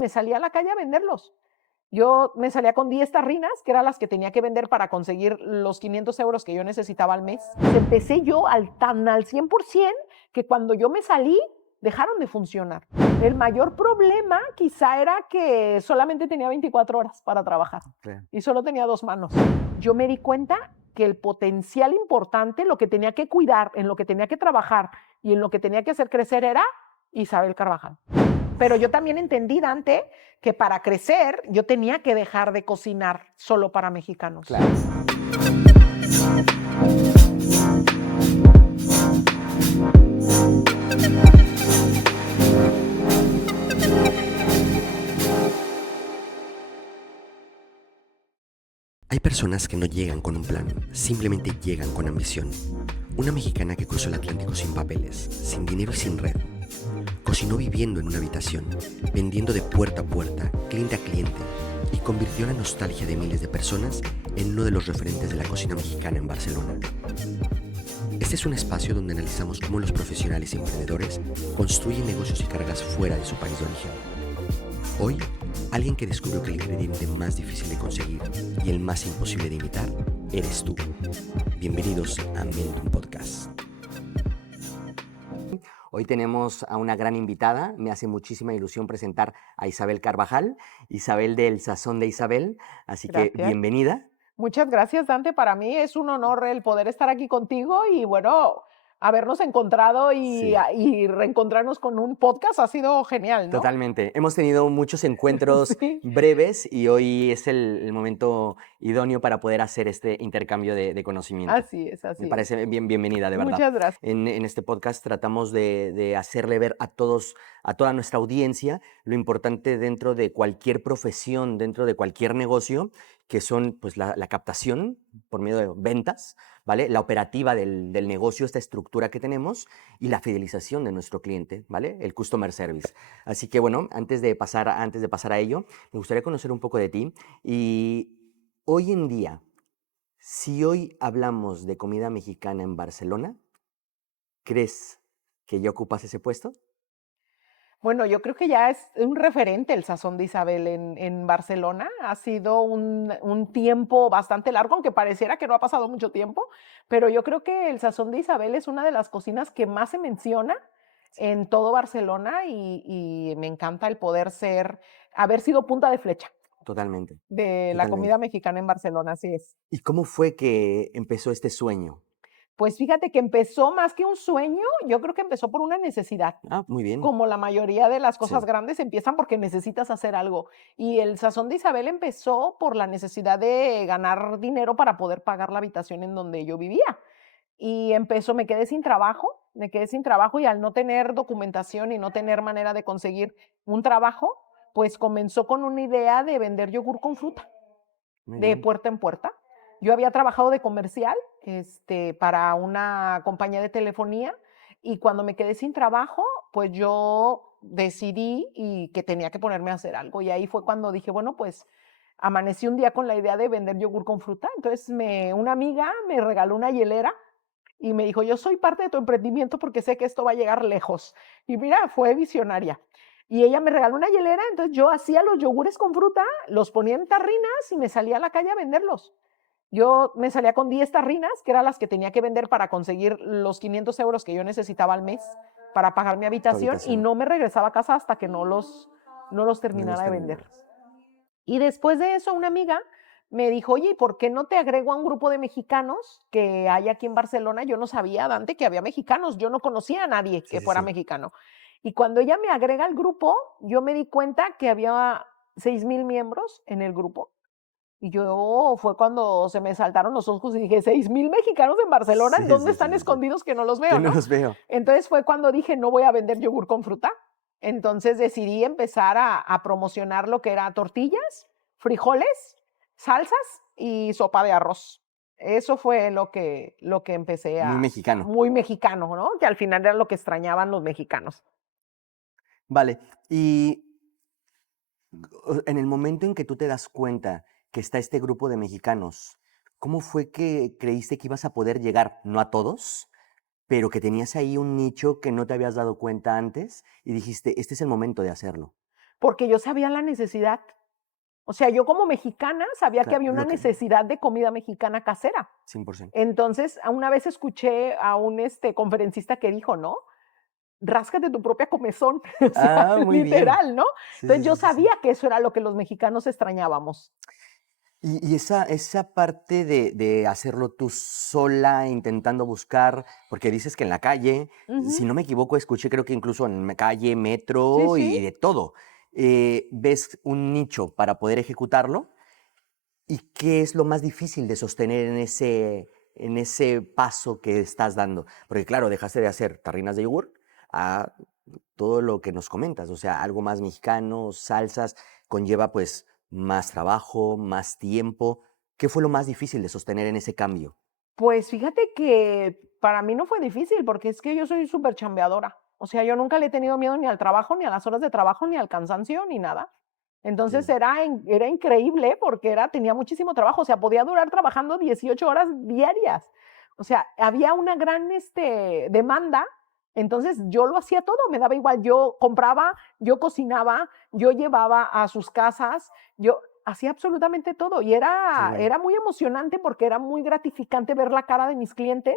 Me salía a la calle a venderlos. Yo me salía con 10 tarrinas, que eran las que tenía que vender para conseguir los 500 euros que yo necesitaba al mes. Empecé yo tan al 100% que cuando yo me salí, dejaron de funcionar. El mayor problema quizá era que solamente tenía 24 horas para trabajar y solo tenía 2 manos. Yo me di cuenta que el potencial importante, lo que tenía que cuidar, en lo que tenía que trabajar y en lo que tenía que hacer crecer era Isabel Carvajal. Pero yo también entendí, Dante, que para crecer yo tenía que dejar de cocinar solo para mexicanos. Claro. Hay personas que no llegan con un plan, simplemente llegan con ambición. Una mexicana que cruzó el Atlántico sin papeles, sin dinero y sin red. Cocinó viviendo en una habitación, vendiendo de puerta a puerta, cliente a cliente, y convirtió la nostalgia de miles de personas en uno de los referentes de la cocina mexicana en Barcelona. Este es un espacio donde analizamos cómo los profesionales y emprendedores construyen negocios y carreras fuera de su país de origen. Hoy, alguien que descubrió que el ingrediente más difícil de conseguir y el más imposible de imitar eres tú. Bienvenidos a Mentum Podcast. Hoy tenemos a una gran invitada. Me hace muchísima ilusión presentar a Isabel Carvajal, Isabel del Sazón de Isabel. Así que Gracias. bienvenida. Muchas gracias, Dante. Para mí es un honor el poder estar aquí contigo y, bueno, habernos encontrado y reencontrarnos con un podcast ha sido genial, ¿no? Totalmente. Hemos tenido muchos encuentros Sí. breves y hoy es el momento idóneo para poder hacer este intercambio de conocimiento. Así es, así Me es. parece bienvenida, de verdad. Muchas gracias. En este podcast tratamos de hacerle ver a todos, a toda nuestra audiencia, lo importante dentro de cualquier profesión, dentro de cualquier negocio, que son pues, la captación por medio de ventas, ¿vale? La operativa del negocio, esta estructura que tenemos, y la fidelización de nuestro cliente, ¿vale? El customer service. Así que bueno, antes de pasar a ello, me gustaría conocer un poco de ti. Y hoy en día, si hoy hablamos de comida mexicana en Barcelona, ¿crees que ya ocupas ese puesto? Bueno, yo creo que ya es un referente el Sazón de Isabel en Barcelona. Ha sido un tiempo bastante largo, aunque pareciera que no ha pasado mucho tiempo, pero yo creo que el Sazón de Isabel es una de las cocinas que más se menciona en todo Barcelona y me encanta el poder haber sido punta de flecha Totalmente, de la totalmente. comida mexicana en Barcelona, así es. ¿Y cómo fue que empezó este sueño? Pues fíjate que empezó más que un sueño, yo creo que empezó por una necesidad. Ah, muy bien. Como la mayoría de las cosas Sí, grandes empiezan porque necesitas hacer algo. Y el Sazón de Isabel empezó por la necesidad de ganar dinero para poder pagar la habitación en donde yo vivía. Y me quedé sin trabajo y al no tener documentación y no tener manera de conseguir un trabajo, pues comenzó con una idea de vender yogur con fruta muy de bien. puerta en puerta. Yo había trabajado de comercial para una compañía de telefonía y cuando me quedé sin trabajo, pues yo decidí y que tenía que ponerme a hacer algo. Y ahí fue cuando dije, bueno, pues amanecí un día con la idea de vender yogur con fruta. Entonces una amiga me regaló una hielera y me dijo, yo soy parte de tu emprendimiento porque sé que esto va a llegar lejos. Y mira, fue visionaria. Y ella me regaló una hielera, entonces yo hacía los yogures con fruta, los ponía en tarrinas y me salía a la calle a venderlos. Yo me salía con 10 tarrinas, que eran las que tenía que vender para conseguir los 500 euros que yo necesitaba al mes para pagar mi Tu habitación y habitación. no me regresaba a casa hasta que no los No los terminara de vender. terminabas. Y después de eso, una amiga me dijo, oye, ¿por qué no te agrego a un grupo de mexicanos que hay aquí en Barcelona? Yo no sabía, Dante, que había mexicanos. Yo no conocía a nadie Sí, que sí, fuera sí. mexicano. Y cuando ella me agrega al grupo, yo me di cuenta que había 6,000 miembros en el grupo. Y yo fue cuando se me saltaron los ojos y dije, 6,000 mexicanos en Barcelona, Sí, ¿en dónde sí, sí, están sí, sí. escondidos que no los veo, Que no no? los veo. Entonces fue cuando dije, no voy a vender yogur con fruta. Entonces decidí empezar a promocionar lo que era tortillas, frijoles, salsas y sopa de arroz. Eso fue lo que empecé Muy mexicano. muy mexicano, ¿no? Que al final era lo que extrañaban los mexicanos. Vale. Y en el momento en que tú te das cuenta que está este grupo de mexicanos, ¿cómo fue que creíste que ibas a poder llegar? No a todos, pero que tenías ahí un nicho que no te habías dado cuenta antes y dijiste, este es el momento de hacerlo. porque yo sabía la necesidad. O sea, yo como mexicana sabía que Claro, había una lo que necesidad de comida mexicana casera. 100%. Entonces, una vez escuché a un conferencista que dijo, ¿no? Ráscate tu propia comezón, o sea, Ah, muy bien. literal, ¿no? Sí, sí, Entonces yo sí, sí, sí. sabía que eso era lo que los mexicanos extrañábamos. Y esa parte de hacerlo tú sola, intentando buscar, porque dices que en la calle, si Ujú. no me equivoco, escuché creo que incluso en calle, Sí, metro sí. y de todo, ves un nicho para poder ejecutarlo. ¿Y qué es lo más difícil de sostener en ese paso que estás dando? Porque claro, dejaste de hacer tarrinas de yogur a todo lo que nos comentas, o sea, algo más mexicano, salsas, conlleva pues más trabajo, más tiempo. ¿Qué fue lo más difícil de sostener en ese cambio? Pues fíjate que para mí no fue difícil, porque es que yo soy súper chambeadora. O sea, yo nunca le he tenido miedo ni al trabajo, ni a las horas de trabajo, ni al cansancio, ni nada. Entonces Sí, era increíble porque tenía muchísimo trabajo. O sea, podía durar trabajando 18 horas diarias. O sea, había una gran demanda. Entonces yo lo hacía todo, me daba igual. Yo compraba, yo cocinaba, yo llevaba a sus casas, yo hacía absolutamente todo y qué bueno, era muy emocionante porque era muy gratificante ver la cara de mis clientes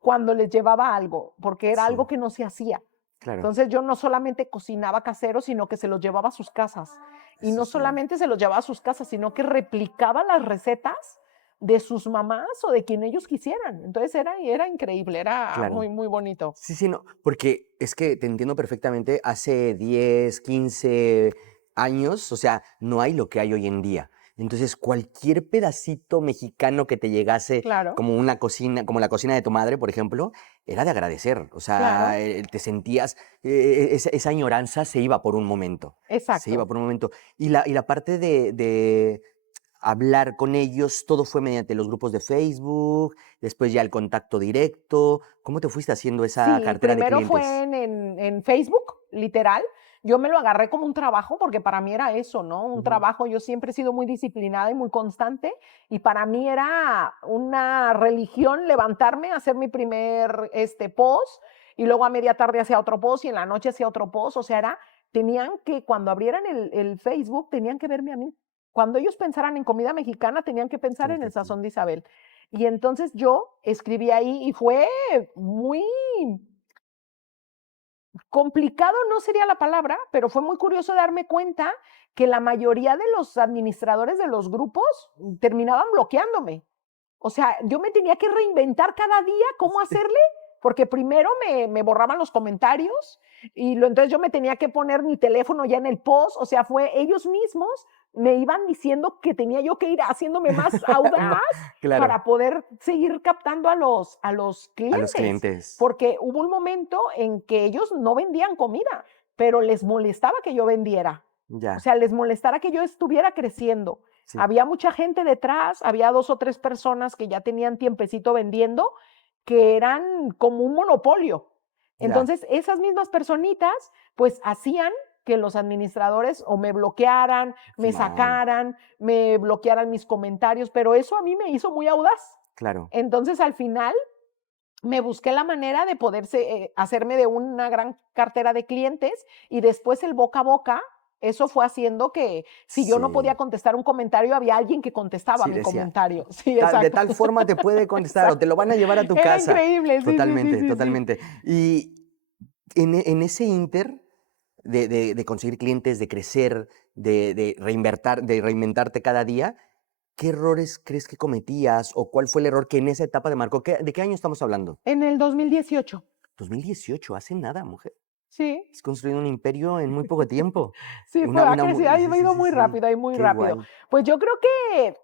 cuando les llevaba algo, porque era sí, algo que no se hacía. claro, Entonces yo no solamente cocinaba casero, sino que se los llevaba a sus casas. Y eso no sí, solamente se los llevaba a sus casas, sino que replicaba las recetas de sus mamás o de quien ellos quisieran. Entonces era increíble, era claro. muy, muy bonito. Sí, sí, no, porque es que te entiendo perfectamente, hace 10, 15 años, o sea, no hay lo que hay hoy en día. Entonces, cualquier pedacito mexicano que te llegase Claro, como una cocina, como la cocina de tu madre, por ejemplo, era de agradecer. O sea, claro, te sentías, esa añoranza se iba por un momento, se iba exacto. por un momento. Y la parte de hablar con ellos, todo fue mediante los grupos de Facebook, después ya el contacto directo. ¿Cómo te fuiste haciendo esa Sí, cartera de primero fue clientes? en Facebook, literal. Yo me lo agarré como un trabajo porque para mí era eso, ¿no? Un Ujú. trabajo. Yo siempre he sido muy disciplinada y muy constante y para mí era una religión levantarme, hacer mi primer post y luego a media tarde hacía otro post y en la noche hacía otro post. O sea, tenían que, cuando abrieran el Facebook, tenían que verme a mí. Cuando ellos pensaran en comida mexicana, tenían que pensar en Tenerte el a ti. sazón de Isabel. Y entonces yo escribí ahí y fue muy complicado, no sería la palabra, pero fue muy curioso darme cuenta que la mayoría de los administradores de los grupos terminaban bloqueándome. O sea, yo me tenía que reinventar cada día cómo hacerle, porque primero me borraban los comentarios y entonces yo me tenía que poner mi teléfono ya en el post. O sea, fue ellos mismos me iban diciendo que tenía yo que ir haciéndome más audaz Ma claro, para poder seguir captando a los a los clientes, clientes. porque hubo un momento en que ellos no vendían comida, pero les molestaba que yo vendiera. O Ya, sea, les molestara que yo estuviera creciendo. sí, Había mucha gente detrás, había 2 o 3 personas que ya tenían tiempecito vendiendo, que eran como un monopolio. ya, Entonces, esas mismas personitas, pues, hacían que los administradores o me bloquearan, qué me mal, sacaran, me bloquearan mis comentarios, pero eso a mí me hizo muy audaz. claro. Entonces, al final, me busqué la manera de poder hacerme de una gran cartera de clientes y después el boca a boca, eso fue haciendo que si yo no podía Sí, contestar un comentario, había alguien que contestaba sí, mi decía, comentario. Sí, de exacto. tal forma te puede contestar o te Exacto. lo van a llevar a tu Era casa. increíble, sí, sí, sí, Totalmente, sí, sí. totalmente. Y en ese inter de conseguir clientes, de crecer, de reinventarte cada día, ¿qué errores crees que cometías o cuál fue el error que en esa etapa te marcó? ¿De qué año estamos hablando? En el 2018. 2018, hace nada, mujer. Sí, Has construido un imperio en muy poco tiempo. sí, pues ha crecido, ha Sí, sí, ido sí, muy sí. rápido y muy Qué rápido. guay. Pues yo creo que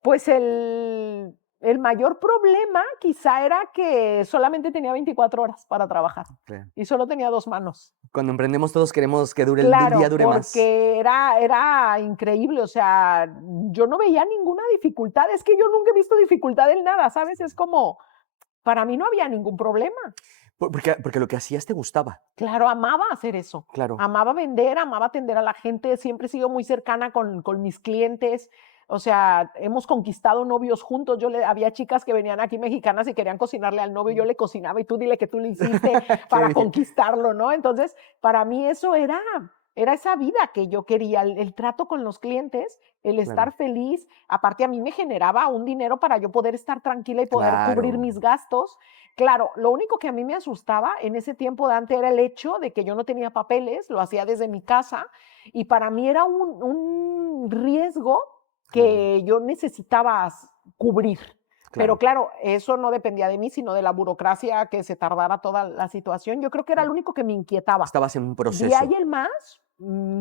pues el mayor problema quizá era que solamente tenía 24 horas para trabajar Claro. y solo tenía 2 manos. Cuando emprendemos todos queremos que dure el día Claro, dure más. porque era increíble, o sea, yo no veía ninguna dificultad, es que yo nunca he visto dificultad en nada, ¿sabes? Es como, para mí no había ningún problema. Porque lo que hacías te gustaba. Claro, amaba hacer eso. Claro. Amaba vender, amaba atender a la gente, siempre he sido muy cercana con mis clientes. O sea, hemos conquistado novios juntos. Había chicas que venían aquí mexicanas y querían cocinarle al novio, yo le cocinaba y tú dile que tú le hiciste Qué para bien. conquistarlo, ¿no? Entonces, para mí eso era era esa vida que yo quería, el trato con los clientes, el Claro, estar feliz. Aparte, a mí me generaba un dinero para yo poder estar tranquila y poder cubrir claro. mis gastos. Claro, lo único que a mí me asustaba en ese tiempo, Dante, era el hecho de que yo no tenía papeles, lo hacía desde mi casa, y para mí era un riesgo Claro, que yo necesitaba cubrir. Pero claro. claro, eso no dependía de mí, sino de la burocracia, que se tardara toda la situación. Yo creo que era lo único que me inquietaba. Estabas en un De ahí proceso, en más,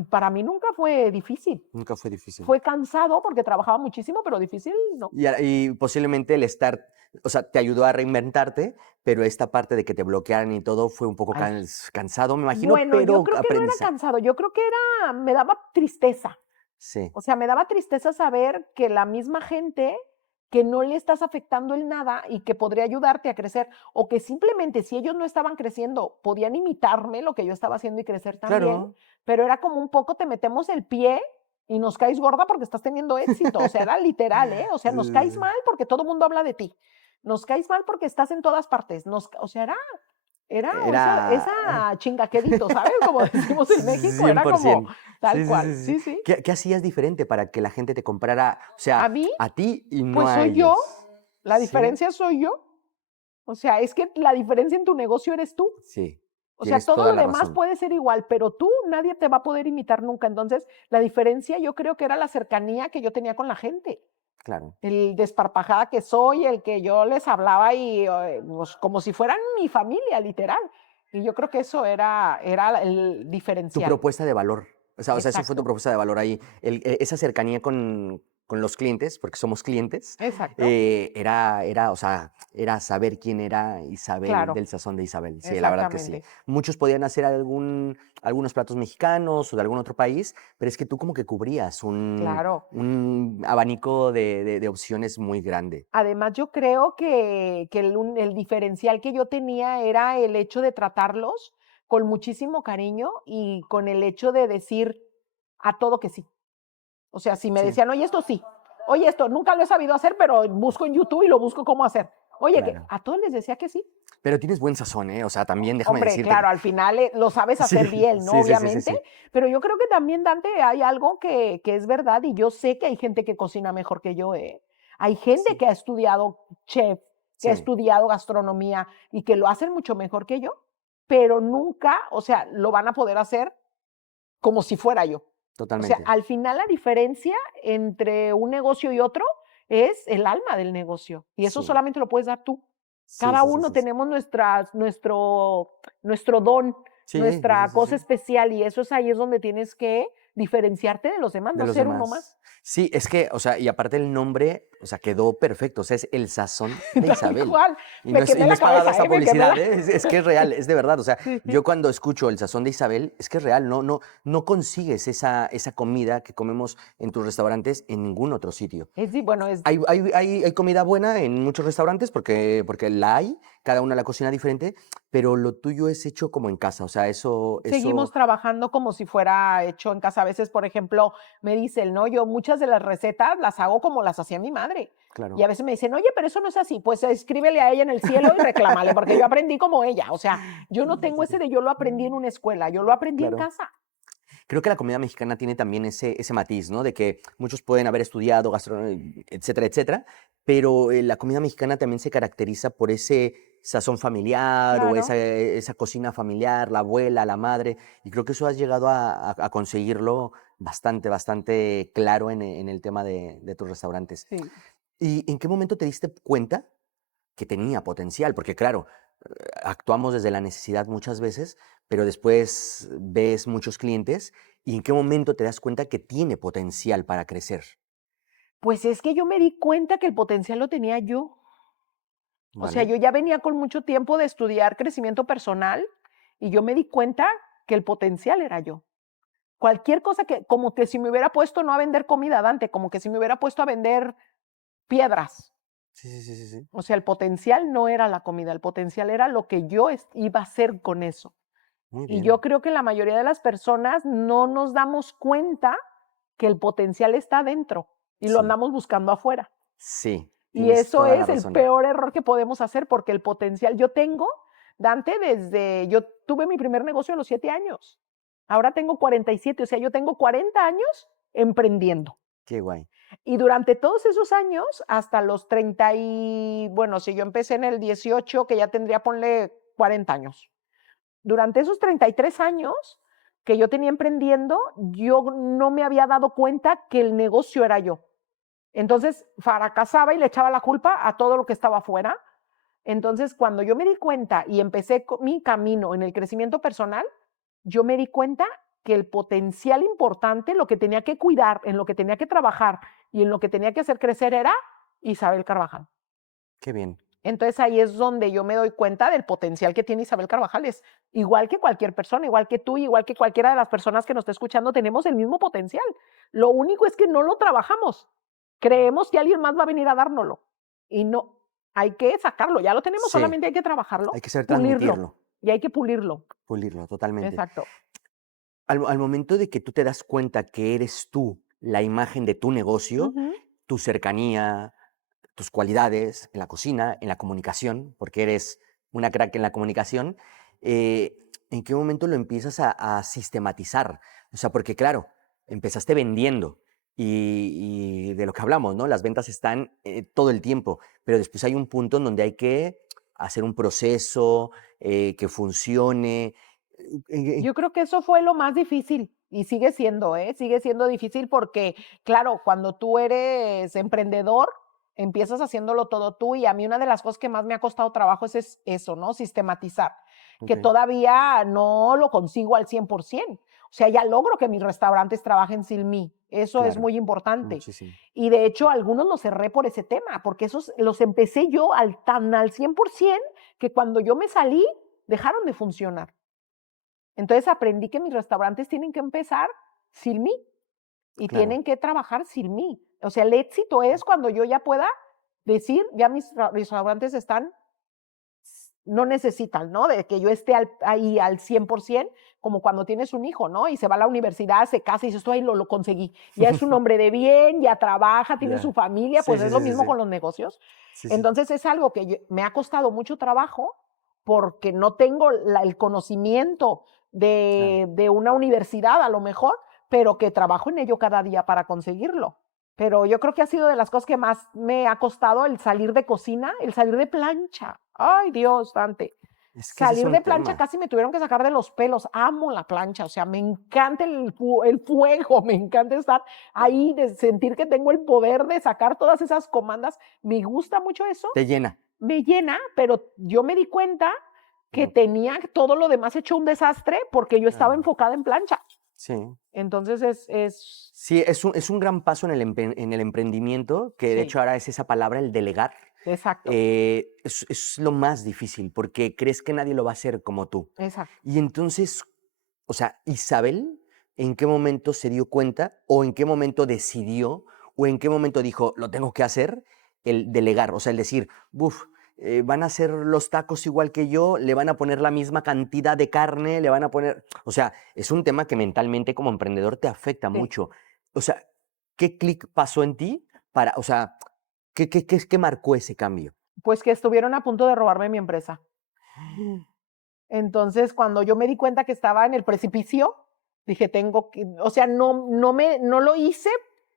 para mí nunca fue difícil. nunca fue difícil. Fue cansado porque trabajaba muchísimo, pero difícil no. Y posiblemente el estar, o sea, te ayudó a reinventarte, pero esta parte de que te bloquearan y todo fue un poco Ay, cansado, me imagino, bueno, yo pero creo que no era aprendizaje. cansado, yo creo que era, me daba tristeza. Sí, O sea, me daba tristeza saber que la misma gente que no le estás afectando en nada y que podría ayudarte a crecer, o que simplemente si ellos no estaban creciendo, podían imitarme lo que yo estaba haciendo y crecer también, claro. pero era como un poco te metemos el pie y nos caes gorda porque estás teniendo éxito. O sea, era literal, ¿eh? O sea, Sí, nos sí, caes sí. mal porque todo el mundo habla de ti. Nos caes mal porque estás en todas partes. O sea, era esa Era chingaquedito, ¿sabes? Como decimos en México, era como 100%. tal Sí, sí, cual. sí, sí. Sí, sí. ¿Qué hacías diferente para que la gente te comprara, o sea, A mí, a ti y no pues a soy yo, ellos? la Sí, diferencia soy yo. O sea, es que la diferencia en tu negocio eres tú. sí, O sea, tienes todo toda lo la demás razón. puede ser igual, pero tú nadie te va a poder imitar nunca. Entonces, la diferencia yo creo que era la cercanía que yo tenía con la gente, Claro. el desparpajada que soy, el que yo les hablaba y pues, como si fueran mi familia, literal. Y yo creo que eso era el Tu diferencial. propuesta de valor. O sea, eso fue tu Exacto, propuesta de valor ahí. Esa cercanía con los clientes, porque somos clientes, exacto, o sea, era saber quién era Isabel claro, del Sazón de Isabel. Sí, la verdad que sí. exactamente. Muchos podían hacer algunos platos mexicanos o de algún otro país, pero es que tú como que cubrías Claro. un abanico de opciones muy grande. Además, yo creo que el diferencial que yo tenía era el hecho de tratarlos con muchísimo cariño y con el hecho de decir a todo que sí. O sea, si me Sí, decían: "Oye, esto sí. Oye, esto nunca lo he sabido hacer, pero busco en YouTube y lo busco cómo hacer". Oye, que claro. a todos les decía que sí. Pero tienes buen sazón, ¿eh? O sea, también déjame Hombre, decirte claro, que al final, lo sabes sí, hacer bien, ¿no? sí, sí, sí, sí, Obviamente, sí. pero yo creo que también, Dante, hay algo que es verdad, y yo sé que hay gente que cocina mejor que yo, ¿eh? Hay gente Sí, que ha estudiado chef, que ha sí, estudiado gastronomía y que lo hacen mucho mejor que yo, pero nunca, o sea, lo van a poder hacer como si fuera yo. O sea, totalmente. al final la diferencia entre un negocio y otro es el alma del negocio, y eso Sí, solamente lo puedes dar tú. sí, Cada sí, sí, uno sí, sí. tenemos nuestro don, Sí, sí, sí, nuestra sí, cosa sí. especial, y eso es ahí es donde tienes que diferenciarte de los demás, De no los ser uno demás. más. Sí, es que, o sea, y aparte el nombre, o sea, quedó perfecto. O sea, es El Sazón de Tal Isabel. cual. Y Me y quemé no la es pagada cabeza, esta me quemé publicidad, la ¿eh? Es que es real, es de verdad. O sea, sí. yo cuando escucho El Sazón de Isabel, es que es real. No consigues esa comida que comemos en tus restaurantes en ningún otro sitio. Bueno, es Hay comida buena en muchos restaurantes porque la hay, cada una la cocina diferente, pero lo tuyo es hecho como en casa. O sea, seguimos trabajando como si fuera hecho en casa. A veces, por ejemplo, me dicen, ¿no? Yo muchas de las recetas las hago como las hacía mi madre. Y claro. a veces me dicen, oye, pero eso no es así. Pues escríbele a ella en el cielo y reclámale, porque yo aprendí como ella. O sea, yo no tengo ese de yo lo aprendí en una escuela, yo lo aprendí en Claro. casa. Creo que la comida mexicana tiene también ese matiz, ¿no? De que muchos pueden haber estudiado gastronomía, etcétera, etcétera, pero la comida mexicana también se caracteriza por ese sazón familiar o Claro. esa cocina familiar, la abuela, la madre, y creo que eso has llegado a conseguirlo bastante, bastante claro en el tema de tus restaurantes. Sí. ¿Y en qué momento te diste cuenta que tenía potencial? Porque claro, actuamos desde la necesidad muchas veces, pero después ves muchos clientes y en qué momento te das cuenta que tiene potencial para crecer, Pues es que yo me di cuenta que el potencial lo tenía yo. O sea, ¿vale? yo ya venía con mucho tiempo de estudiar crecimiento personal y yo me di cuenta que el potencial era yo. Cualquier cosa que, como que si me hubiera puesto no a vender comida, Dante, como que si me hubiera puesto a vender piedras. Sí, sí, sí, sí, sí. O sea, el potencial no era la comida, el potencial era lo que yo iba a hacer con eso. Muy Y yo bien. creo que la mayoría de las personas no nos damos cuenta que el potencial está dentro y lo Sí, andamos buscando afuera. sí, Y tienes eso toda la es el razón. peor error que podemos hacer porque el potencial, yo tengo, Dante, yo tuve mi primer negocio a los 7 años. Ahora tengo 47, o sea, yo tengo 40 años emprendiendo. Qué guay. Y durante todos esos años, hasta los bueno, si yo empecé en el 18, que ya tendría, ponle 40 años. Durante esos 33 años que yo tenía emprendiendo, yo no me había dado cuenta que el negocio era yo. Entonces, fracasaba y le echaba la culpa a todo lo que estaba afuera. Entonces, cuando yo me di cuenta y empecé mi camino en el crecimiento personal, yo me di cuenta que el potencial importante, lo que tenía que cuidar, en lo que tenía que trabajar y en lo que tenía que hacer crecer era Isabel Carvajal. Qué bien. Entonces ahí es donde yo me doy cuenta del potencial que tiene Isabel Carvajal. Es igual que cualquier persona, igual que tú, igual que cualquiera de las personas que nos está escuchando, tenemos el mismo potencial. Lo único es que no lo trabajamos. Creemos que alguien más va a venir a dárnoslo. Y no, hay que sacarlo. Ya lo tenemos, Sí, solamente hay que trabajarlo, hay que saber pulirlo. transmitirlo, Y hay que pulirlo. pulirlo totalmente. Exacto. Al momento de que tú te das cuenta que eres tú la imagen de tu negocio, Ujú. tu cercanía, tus cualidades en la cocina, en la comunicación, porque eres una crack en la comunicación, ¿en qué momento lo empiezas a sistematizar? O sea, porque claro, empezaste vendiendo y de lo que hablamos, ¿no? Las ventas están todo el tiempo, pero después hay un punto en donde hay que hacer un proceso que funcione. Yo creo que eso fue lo más difícil y sigue siendo, ¿eh? Sigue siendo difícil porque, claro, cuando tú eres emprendedor, empiezas haciéndolo todo tú y a mí una de las cosas que más me ha costado trabajo es eso, ¿no? Sistematizar, que Ok, todavía no lo consigo al 100%. O sea, ya logro que mis restaurantes trabajen sin mí. Eso es claro, muy importante. muchísimo. Y de hecho, algunos los cerré por ese tema, porque esos los empecé yo tan al 100% que cuando yo me salí, dejaron de funcionar. Entonces aprendí que mis restaurantes tienen que empezar sin mí y Claro, tienen que trabajar sin mí. O sea, el éxito es cuando yo ya pueda decir, ya mis restaurantes están, no necesitan, ¿no? De que yo esté ahí al 100%, como cuando tienes un hijo, ¿no? Y se va a la universidad, se casa y dices, esto ahí lo conseguí. Ya es un hombre de bien, ya trabaja, tiene su ya. familia, Sí, pues sí, es lo sí, sí, mismo sí. con los negocios. Sí, sí. Entonces es algo que me ha costado mucho trabajo porque no tengo el conocimiento Claro. de una universidad a lo mejor, pero que trabajo en ello cada día para conseguirlo. Pero yo creo que ha sido de las cosas que más me ha costado el salir de cocina, el salir de plancha. Ay, Dios, Dante. Es que ese es Salir un de plancha tema. casi me tuvieron que sacar de los pelos. Amo la plancha, o sea, me encanta el fuego, me encanta estar ahí, de sentir que tengo el poder de sacar todas esas comandas. Me gusta mucho eso, Te llena. me llena, pero yo me di cuenta que No, tenía todo lo demás hecho un desastre porque yo estaba claro. enfocada en plancha. Sí. Entonces Sí, es un gran paso en el emprendimiento, que de sí, hecho ahora es esa palabra, el delegar. exacto, Es lo más difícil porque crees que nadie lo va a hacer como tú. exacto. Y entonces, o sea, Isabel, ¿en qué momento se dio cuenta o en qué momento decidió o en qué momento dijo, lo tengo que hacer? El delegar, o sea, el decir, buf, van a hacer los tacos igual que yo, le van a poner la misma cantidad de carne, le van a poner, o sea, es un tema que mentalmente como emprendedor te afecta Sí. mucho. O sea, ¿qué clic pasó en ti para, o sea, qué marcó ese cambio? Pues que estuvieron a punto de robarme mi empresa. Entonces, cuando yo me di cuenta que estaba en el precipicio, dije, tengo que, o sea, no lo hice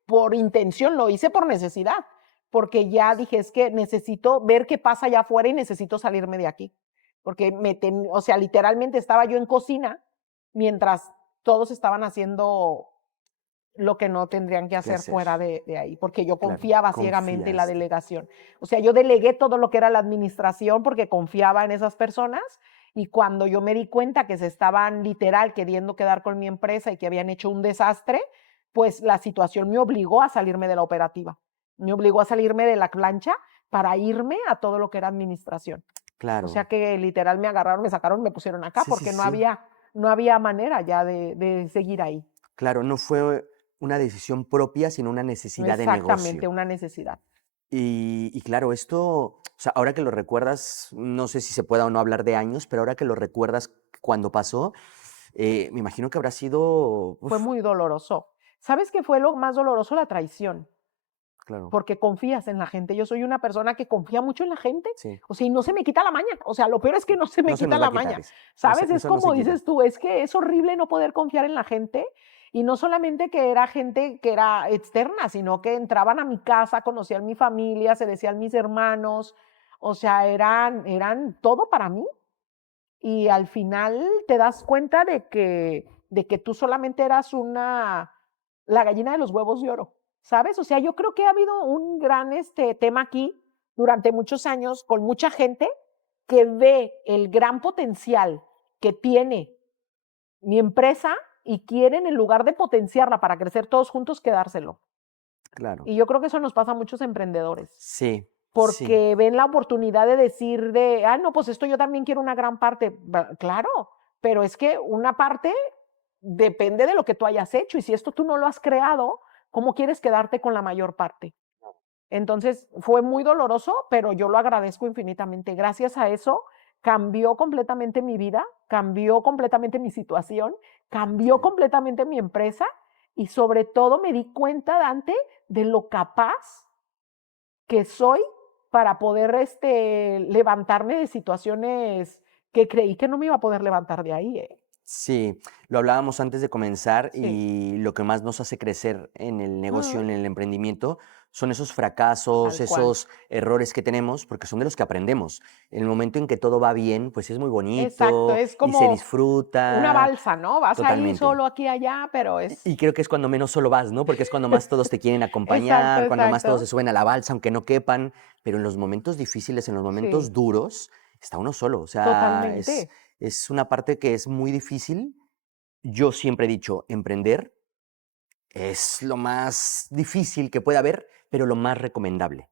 por intención, lo hice por necesidad, porque ya dije, es que necesito ver qué pasa allá afuera y necesito salirme de aquí, porque o sea, literalmente estaba yo en cocina mientras todos estaban haciendo lo que no tendrían que ¿Qué hacer hacer? fuera de ahí, porque yo Claro, confiaba ciegamente en la confiaste. delegación. O sea, yo delegué todo lo que era la administración porque confiaba en esas personas y cuando yo me di cuenta que se estaban literal queriendo quedar con mi empresa y que habían hecho un desastre, pues la situación me obligó a salirme de la operativa, me obligó a salirme de la plancha para irme a todo lo que era administración. O sea Claro. que literal me agarraron, me sacaron, me pusieron acá Sí, sí, porque sí. no había manera ya de seguir ahí. Claro, no fue una decisión propia, sino una necesidad de Exactamente, negocio. una necesidad. Y claro, esto, o sea, ahora que lo recuerdas, no sé si se pueda o no hablar de años, pero ahora que lo recuerdas cuando pasó, me imagino que habrá sido, Fue uf, muy doloroso. ¿Sabes qué fue lo más doloroso? La traición. Claro. porque confías en la gente. Yo soy una persona que confía mucho en la gente, Sí. o sea, y no se me quita la maña. O sea, lo peor es que no se me No se quita nos va la a quitar maña, eso. ¿sabes? Es Eso no se como quita. dices tú, es que es horrible no poder confiar en la gente, y no solamente que era gente que era externa, sino que entraban a mi casa, conocían mi familia, se decían mis hermanos, o sea, eran todo para mí. Y al final te das cuenta de que tú solamente eras la gallina de los huevos de oro, ¿sabes? O sea, yo creo que ha habido un gran tema aquí durante muchos años con mucha gente que ve el gran potencial que tiene mi empresa y quieren, en lugar de potenciarla para crecer todos juntos, quedárselo. Claro. Y yo creo que eso nos pasa a muchos emprendedores. Sí, sí. Porque ven la oportunidad de decir no, pues esto yo también quiero una gran parte. Claro, pero es que una parte depende de lo que tú hayas hecho, y si esto tú no lo has creado, ¿cómo quieres quedarte con la mayor parte? Entonces fue muy doloroso, pero yo lo agradezco infinitamente. Gracias a eso cambió completamente mi vida, cambió completamente mi situación, cambió completamente mi empresa, y sobre todo me di cuenta, Dante, de lo capaz que soy para poder levantarme de situaciones que creí que no me iba a poder levantar de ahí. Sí, lo hablábamos antes de comenzar, Sí. y lo que más nos hace crecer en el negocio, Mm, en el emprendimiento, son esos fracasos, Tal cual. esos errores que tenemos, porque son de los que aprendemos. En el momento en que todo va bien, pues es muy Exacto, bonito es y se como una disfruta balsa, ¿no? Vas ahí totalmente. solo aquí y allá, pero Y creo que es cuando menos solo vas, ¿no? Porque es cuando más todos te quieren Exacto, acompañar, cuando más todos se exacto. suben a la balsa, aunque no quepan, pero en los momentos difíciles, en los momentos Sí, duros, está uno solo. O sea, totalmente. es una parte que es muy difícil. Yo siempre he dicho, emprender es lo más difícil que puede haber, pero lo más recomendable.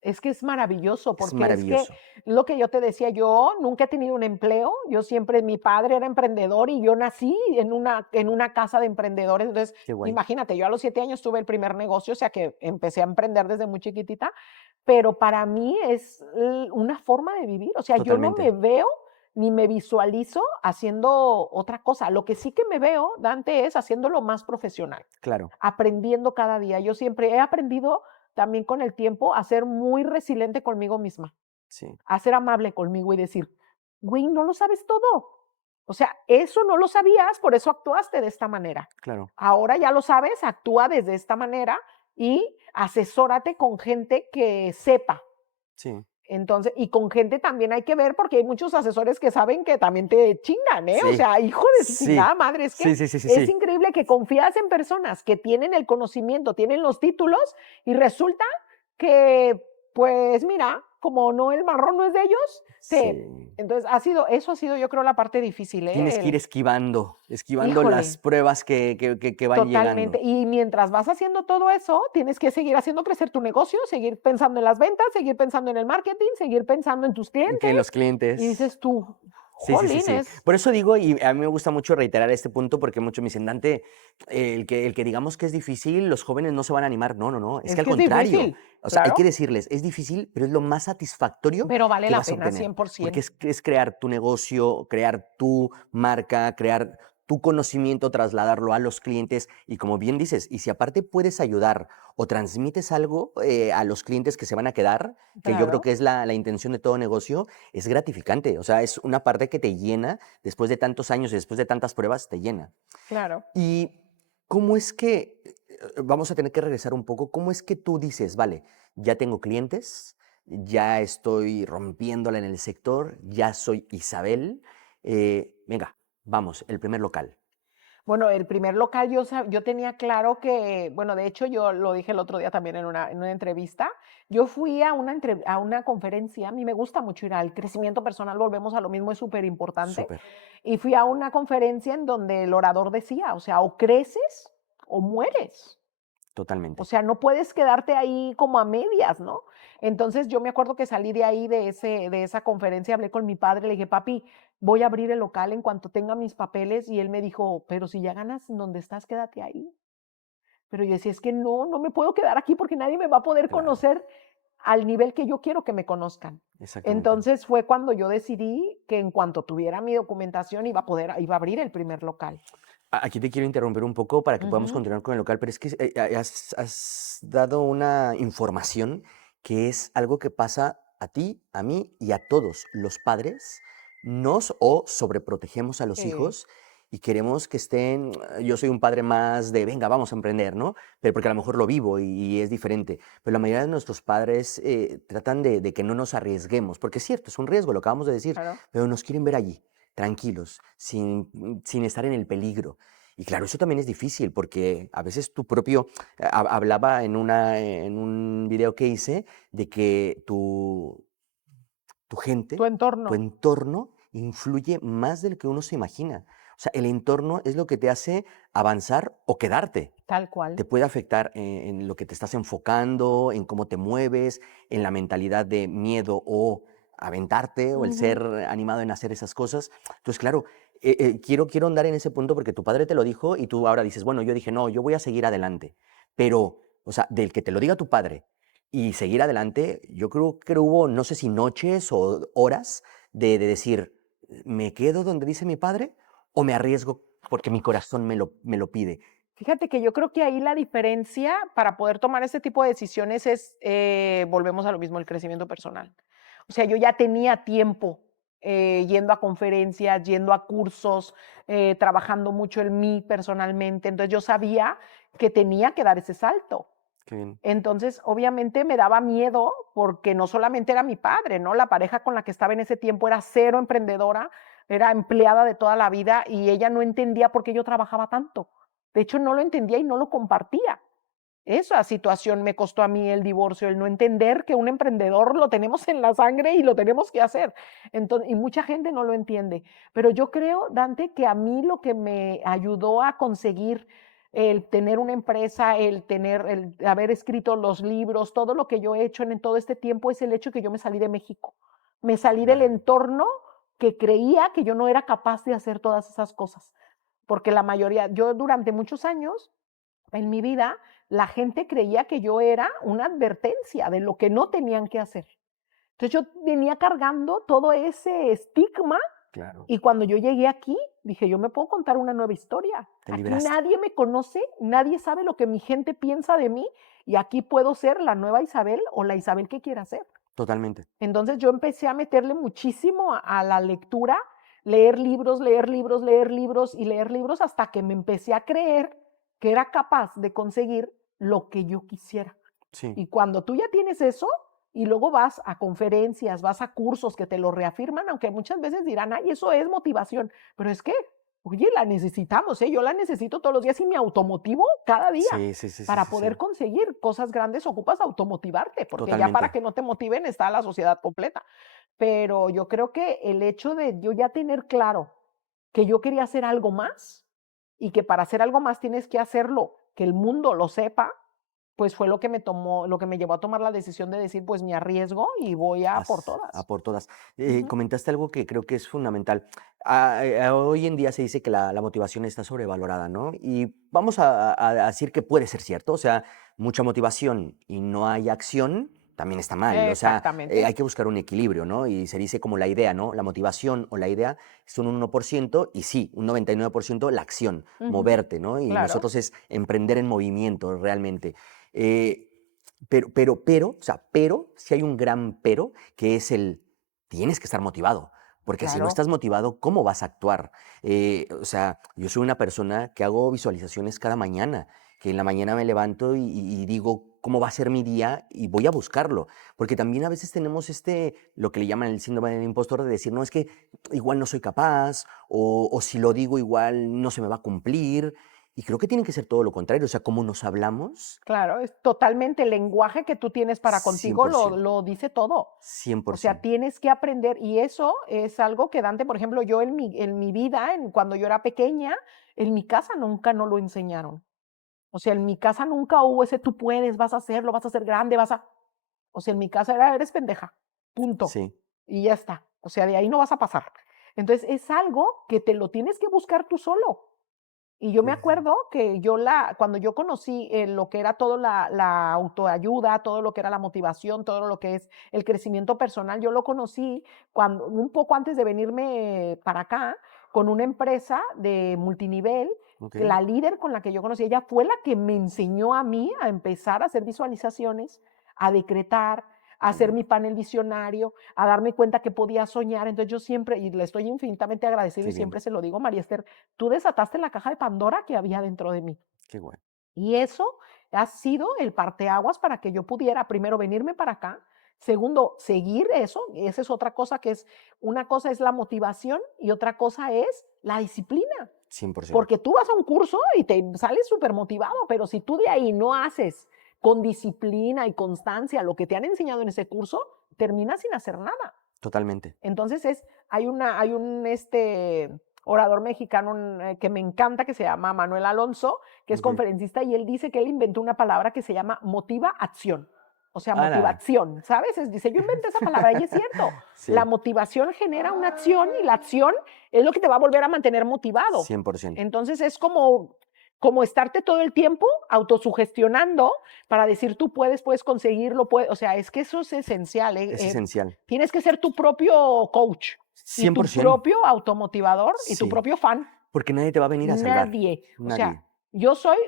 Es que es maravilloso, Es porque es que maravilloso. lo que yo te decía, yo nunca he tenido un empleo, yo siempre, mi padre era emprendedor y yo nací en una casa de emprendedores. Entonces, Qué guay. imagínate, yo a los 7 años tuve el primer negocio, o sea que empecé a emprender desde muy chiquitita, pero para mí es una forma de vivir. O sea, yo no me Totalmente. veo ni me visualizo haciendo otra cosa. Lo que sí que me veo, Dante, es haciéndolo más profesional, Claro. aprendiendo cada día. Yo siempre he aprendido también con el tiempo a ser muy resiliente conmigo misma, Sí, a ser amable conmigo y decir, güey, no lo sabes todo. O sea, eso no lo sabías, por eso actuaste de esta manera. claro. Ahora ya lo sabes, actúa desde esta manera y asesórate con gente que sepa. Sí. Entonces, y con gente también hay que ver, porque hay muchos asesores que saben que también te chingan, ¿eh? O Sí. sea, hijo de su Sí. chingada madre, es que Sí, sí, sí, sí, es sí. increíble que confías en personas que tienen el conocimiento, tienen los títulos, y resulta que, pues mira, como no, el marrón no es de ellos, Sí. entonces eso ha sido, yo creo, la parte difícil, Tienes ¿eh? que ir esquivando las Híjole, pruebas que van totalmente. llegando. Y mientras vas haciendo todo eso, tienes que seguir haciendo crecer tu negocio, seguir pensando en las ventas, seguir pensando en el marketing, seguir pensando en tus Que clientes. los Y clientes. dices tú, Sí, sí, sí, sí. jolines, Por eso digo, y a mí me gusta mucho reiterar este punto, porque muchos me dicen, Dante, el que digamos que es difícil, los jóvenes no se van a animar. No, no, no. Es que es al que es contrario. difícil, O sea, hay claro, que decirles, es difícil, pero es lo más satisfactorio pero vale que la vas a pena obtener. Porque 100%. es crear tu negocio, crear tu marca, crear tu conocimiento, trasladarlo a los clientes. Y como bien dices, y si aparte puedes ayudar o transmites algo a los clientes que se van a quedar, que yo creo Claro, que es la intención de todo negocio, es gratificante. O sea, es una parte que te llena después de tantos años y después de tantas pruebas, te llena. claro. ¿Y cómo es que, vamos a tener que regresar un poco, cómo es que tú dices, vale, ya tengo clientes, ya estoy rompiéndola en el sector, ya soy Isabel, venga, vamos, el primer local. Bueno, el primer local yo tenía claro que, bueno, de hecho yo lo dije el otro día también en una entrevista. Yo fui a una conferencia. A mí me gusta mucho ir al crecimiento personal, volvemos a lo mismo, es súper importante. Súper, Y fui a una conferencia en donde el orador decía, o sea, o creces o mueres. O totalmente. sea, no puedes quedarte ahí como a medias, ¿no? Entonces yo me acuerdo que salí de ahí, de esa conferencia, hablé con mi padre, le dije, papi, voy a abrir el local en cuanto tenga mis papeles, y él me dijo, pero si ya ganas en donde estás, quédate ahí. Pero yo decía, es que no, no me puedo quedar aquí porque nadie me va a poder Claro, conocer al nivel que yo quiero que me conozcan. exactamente. Entonces fue cuando yo decidí que en cuanto tuviera mi documentación iba a abrir el primer local. Aquí te quiero interrumpir un poco para que podamos Ujú. continuar con el local, pero es que has dado una información que es algo que pasa a ti, a mí y a todos los padres. Nos o sobreprotegemos a los Sí, hijos y queremos que estén. Yo soy un padre más de, venga, vamos a emprender, ¿no? Pero porque a lo mejor lo vivo y es diferente. Pero la mayoría de nuestros padres tratan de que no nos arriesguemos, porque es cierto, es un riesgo, lo acabamos de decir, claro. pero nos quieren ver allí tranquilos, sin estar en el peligro. Y claro, eso también es difícil porque a veces tu propio, hablaba en un video que hice de que tu Tu gente, tu entorno, entorno influye más de lo que uno se imagina. O sea, el entorno es lo que te hace avanzar o quedarte. tal cual. Te puede afectar en lo que te estás enfocando, en cómo te mueves, en la mentalidad de miedo o aventarte o el ser Ujú. animado en hacer esas cosas. Entonces, claro, quiero andar en ese punto porque tu padre te lo dijo y tú ahora dices, bueno, yo dije, no, yo voy a seguir adelante. Pero, o sea, del que te lo diga tu padre y seguir adelante, yo creo que hubo, no sé si noches o horas de decir, ¿me quedo donde dice mi padre o me arriesgo porque mi corazón me lo pide? Fíjate que yo creo que ahí la diferencia para poder tomar este tipo de decisiones es, volvemos a lo mismo, el crecimiento personal. O sea, yo ya tenía tiempo yendo a conferencias, yendo a cursos, trabajando mucho en mí personalmente. Entonces yo sabía que tenía que dar ese salto. Qué bien. Entonces, obviamente me daba miedo porque no solamente era mi padre, ¿no? La pareja con la que estaba en ese tiempo era cero emprendedora, era empleada de toda la vida y ella no entendía por qué yo trabajaba tanto. De hecho, no lo entendía y no lo compartía. Esa situación me costó a mí el divorcio, el no entender que un emprendedor lo tenemos en la sangre y lo tenemos que hacer. Entonces, y mucha gente no lo entiende. Pero yo creo, Dante, que a mí lo que me ayudó a conseguir el tener una empresa, el haber escrito los libros, todo lo que yo he hecho en todo este tiempo es el hecho que yo me salí de México. Me salí del Claro. entorno que creía que yo no era capaz de hacer todas esas cosas. Porque la mayoría, yo durante muchos años en mi vida, la gente creía que yo era una advertencia de lo que no tenían que hacer. Entonces yo venía cargando todo ese estigma Claro, y cuando yo llegué aquí, dije, yo me puedo contar una nueva historia. te Aquí libraste nadie me conoce, nadie sabe lo que mi gente piensa de mí y aquí puedo ser la nueva Isabel o la Isabel que quiera ser. totalmente. Entonces yo empecé a meterle muchísimo a la lectura, leer libros, leer libros, leer libros y leer libros hasta que me empecé a creer que era capaz de conseguir lo que yo quisiera. Sí, Y cuando tú ya tienes eso y luego vas a conferencias, vas a cursos que te lo reafirman, aunque muchas veces dirán, ay, eso es motivación, pero es que, oye, la necesitamos, ¿eh? Yo la necesito todos los días y me automotivo cada día. sí, sí, sí, sí, Para sí, poder sí, conseguir cosas grandes ocupas automotivarte, porque ya para totalmente. que no te motiven está la sociedad completa. Pero yo creo que el hecho de yo ya tener claro que yo quería hacer algo más y que para hacer algo más tienes que hacerlo, que el mundo lo sepa, pues fue lo que me llevó a tomar la decisión de decir, pues me arriesgo y voy a por A todas. por todas. Ujú. Comentaste algo que creo que es fundamental. Hoy en día se dice que la motivación está sobrevalorada, ¿no? Y vamos a decir que puede ser cierto, o sea, mucha motivación y no hay acción, también está mal. O sea, Exactamente. hay que buscar un equilibrio, ¿no? Y se dice como la idea, ¿no? La motivación o la idea son un 1% y sí, un 99% la acción, Ujú. moverte, ¿no? Y Claro, nosotros es emprender en movimiento realmente. Eh, o sea, pero, si hay un gran pero, que es tienes que estar motivado, porque si no claro. estás motivado, ¿cómo vas a actuar? O sea, yo soy una persona que hago visualizaciones cada mañana, que en la mañana me levanto y digo cómo va a ser mi día y voy a buscarlo, porque también a veces tenemos lo que le llaman el síndrome del impostor, de decir, no, es que igual no soy capaz, o si lo digo igual no se me va a cumplir, y creo que tiene que ser todo lo contrario, o sea, como nos hablamos, Claro, es totalmente el lenguaje que tú tienes para contigo 100%. lo dice todo. cien O por sea, ciento tienes que aprender y eso es algo que Dante, por ejemplo, yo en mi vida, cuando yo era pequeña, en mi casa nunca no lo enseñaron. O sea, en mi casa nunca hubo ese tú puedes, vas a hacerlo, vas a ser grande, vas a... O sea, en mi casa era eres pendeja, punto. Sí, Y ya está. O sea, de ahí no vas a pasar. Entonces, es algo que te lo tienes que buscar tú solo. Y yo me sí, sí, sí. acuerdo que cuando yo conocí lo que era todo la autoayuda, todo lo que era la motivación, todo lo que es el crecimiento personal, yo lo conocí un poco antes de venirme para acá con una empresa de multinivel Ok. La líder con la que yo conocí, ella fue la que me enseñó a mí a empezar a hacer visualizaciones, a decretar, a hacer mi panel visionario, a darme cuenta que podía soñar. Entonces yo siempre, y le estoy infinitamente agradecido Qué y bien. siempre se lo digo, María Esther, tú desataste la caja de Pandora que había dentro de mí. Qué guay. Y eso ha sido el parteaguas para que yo pudiera, primero, venirme para acá. Segundo, seguir eso. Esa es otra cosa que es, una cosa es la motivación y otra cosa es la disciplina. 100%. Porque tú vas a un curso y te sales súper motivado, pero si tú de ahí no haces con disciplina y constancia lo que te han enseñado en ese curso, terminas sin hacer nada. Totalmente. Entonces hay un orador mexicano que me encanta, que se llama Manuel Alonso, que es conferencista, y él dice que él inventó una palabra que se llama motiva-acción. O sea, motivación, ¿sabes? Dice, yo inventé esa palabra y es cierto. Sí. La motivación genera una acción y la acción es lo que te va a volver a mantener motivado. 100%. Entonces es como estarte todo el tiempo autosugestionando para decir tú puedes conseguirlo, puedes. O sea, es que eso es esencial. Es esencial. Tienes que ser tu propio coach. 100%. Y tu propio automotivador y tu propio fan. Porque nadie te va a venir a salvar. Nadie. O sea, yo soy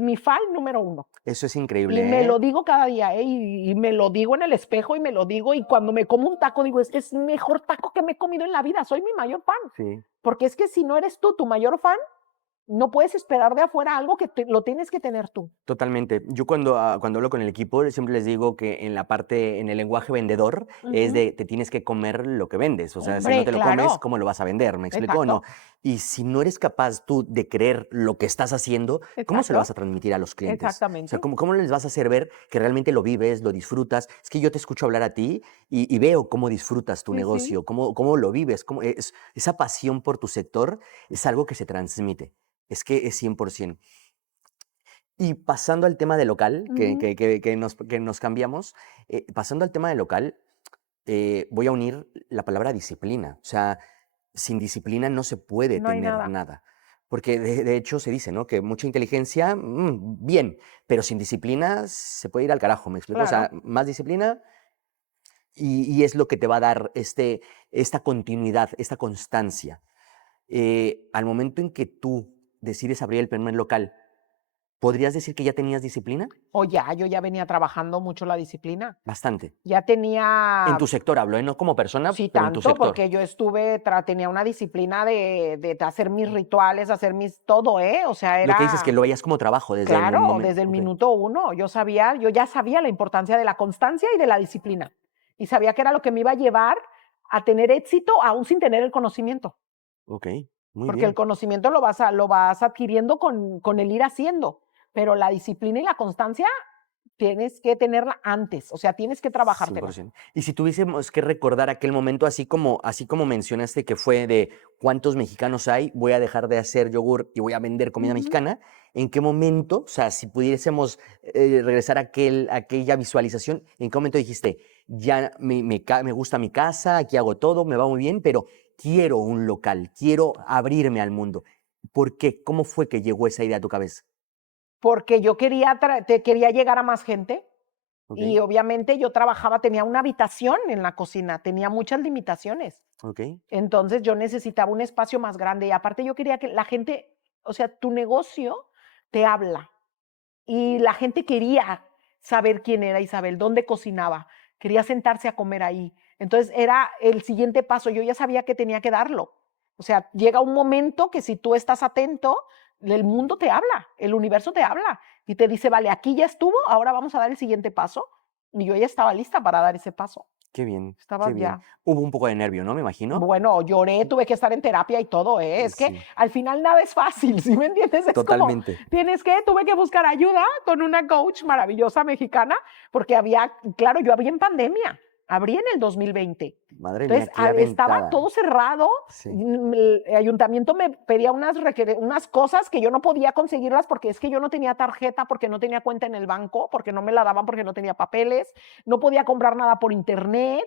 mi fan número 1. Eso es increíble. Y me lo digo cada día, y me lo digo en el espejo y me lo digo, y cuando me como un taco digo, este es el mejor taco que me he comido en la vida, soy mi mayor fan. Sí. Porque es que si no eres tú tu mayor fan, no puedes esperar de afuera algo que lo tienes que tener tú. Totalmente. Yo cuando hablo con el equipo siempre les digo que en el lenguaje vendedor es de te tienes que comer lo que vendes. O sea, Hombre, si no te lo comes, ¿cómo lo vas a vender? ¿Me explico? No. Y si no eres capaz tú de creer lo que estás haciendo, ¿cómo se lo vas a transmitir a los clientes? Exactamente. O sea, ¿cómo les vas a hacer ver que realmente lo vives, lo disfrutas? Es que yo te escucho hablar a ti y veo cómo disfrutas tu negocio, cómo lo vives, esa pasión por tu sector es algo que se transmite. Es que es 100%. Y pasando al tema de local, que nos cambiamos, pasando al tema de local, voy a unir la palabra disciplina. O sea, sin disciplina no se puede tener nada. Porque de hecho se dice, ¿no? Que mucha inteligencia, bien, pero sin disciplina se puede ir al carajo, ¿me explico? Claro. O sea, más disciplina y es lo que te va a dar esta continuidad, esta constancia. Al momento en que tú decides abrir el primer local, ¿podrías decir que ya tenías disciplina? Yo ya venía trabajando mucho la disciplina. Bastante. Ya tenía... En tu sector hablo, no como persona, sí, pero en tu sector. Porque yo tenía una disciplina de hacer mis rituales, hacer todo, O sea, era... Lo que dices es que lo veías como trabajo desde el momento. Claro, desde el minuto 1. Yo ya sabía la importancia de la constancia y de la disciplina. Y sabía que era lo que me iba a llevar a tener éxito aún sin tener el conocimiento. Ok, muy bien. Porque el conocimiento lo vas adquiriendo con el ir haciendo. Pero la disciplina y la constancia tienes que tenerla antes, o sea, tienes que trabajártela. 100%. Y si tuviésemos que recordar aquel momento, así como mencionaste que fue de cuántos mexicanos hay, voy a dejar de hacer yogur y voy a vender comida mexicana, ¿en qué momento, o sea, si pudiésemos regresar a aquella visualización, en qué momento dijiste, ya me gusta mi casa, aquí hago todo, me va muy bien, pero quiero un local, quiero abrirme al mundo? ¿Por qué? ¿Cómo fue que llegó esa idea a tu cabeza? Porque yo quería llegar a más gente. Y obviamente yo tenía una habitación en la cocina, tenía muchas limitaciones. Entonces yo necesitaba un espacio más grande y aparte yo quería que la gente, o sea, tu negocio te habla y la gente quería saber quién era Isabel, dónde cocinaba, quería sentarse a comer ahí. Entonces era el siguiente paso, yo ya sabía que tenía que darlo. O sea, llega un momento que si tú estás atento, el mundo te habla, el universo te habla y te dice, vale, aquí ya estuvo, ahora vamos a dar el siguiente paso. Y yo ya estaba lista para dar ese paso. Qué bien. Estaba qué bien. ya. Hubo un poco de nervio, ¿no? Me imagino. Bueno, lloré, tuve que estar en terapia y todo, Es que al final nada es fácil, ¿sí me entiendes? Es totalmente. Como, tuve que buscar ayuda con una coach maravillosa mexicana, porque yo abrí en pandemia. Abrí en el 2020. Madre mía, entonces estaba todo cerrado. Sí. El ayuntamiento me pedía unas cosas que yo no podía conseguirlas porque es que yo no tenía tarjeta, porque no tenía cuenta en el banco, porque no me la daban porque no tenía papeles, no podía comprar nada por internet,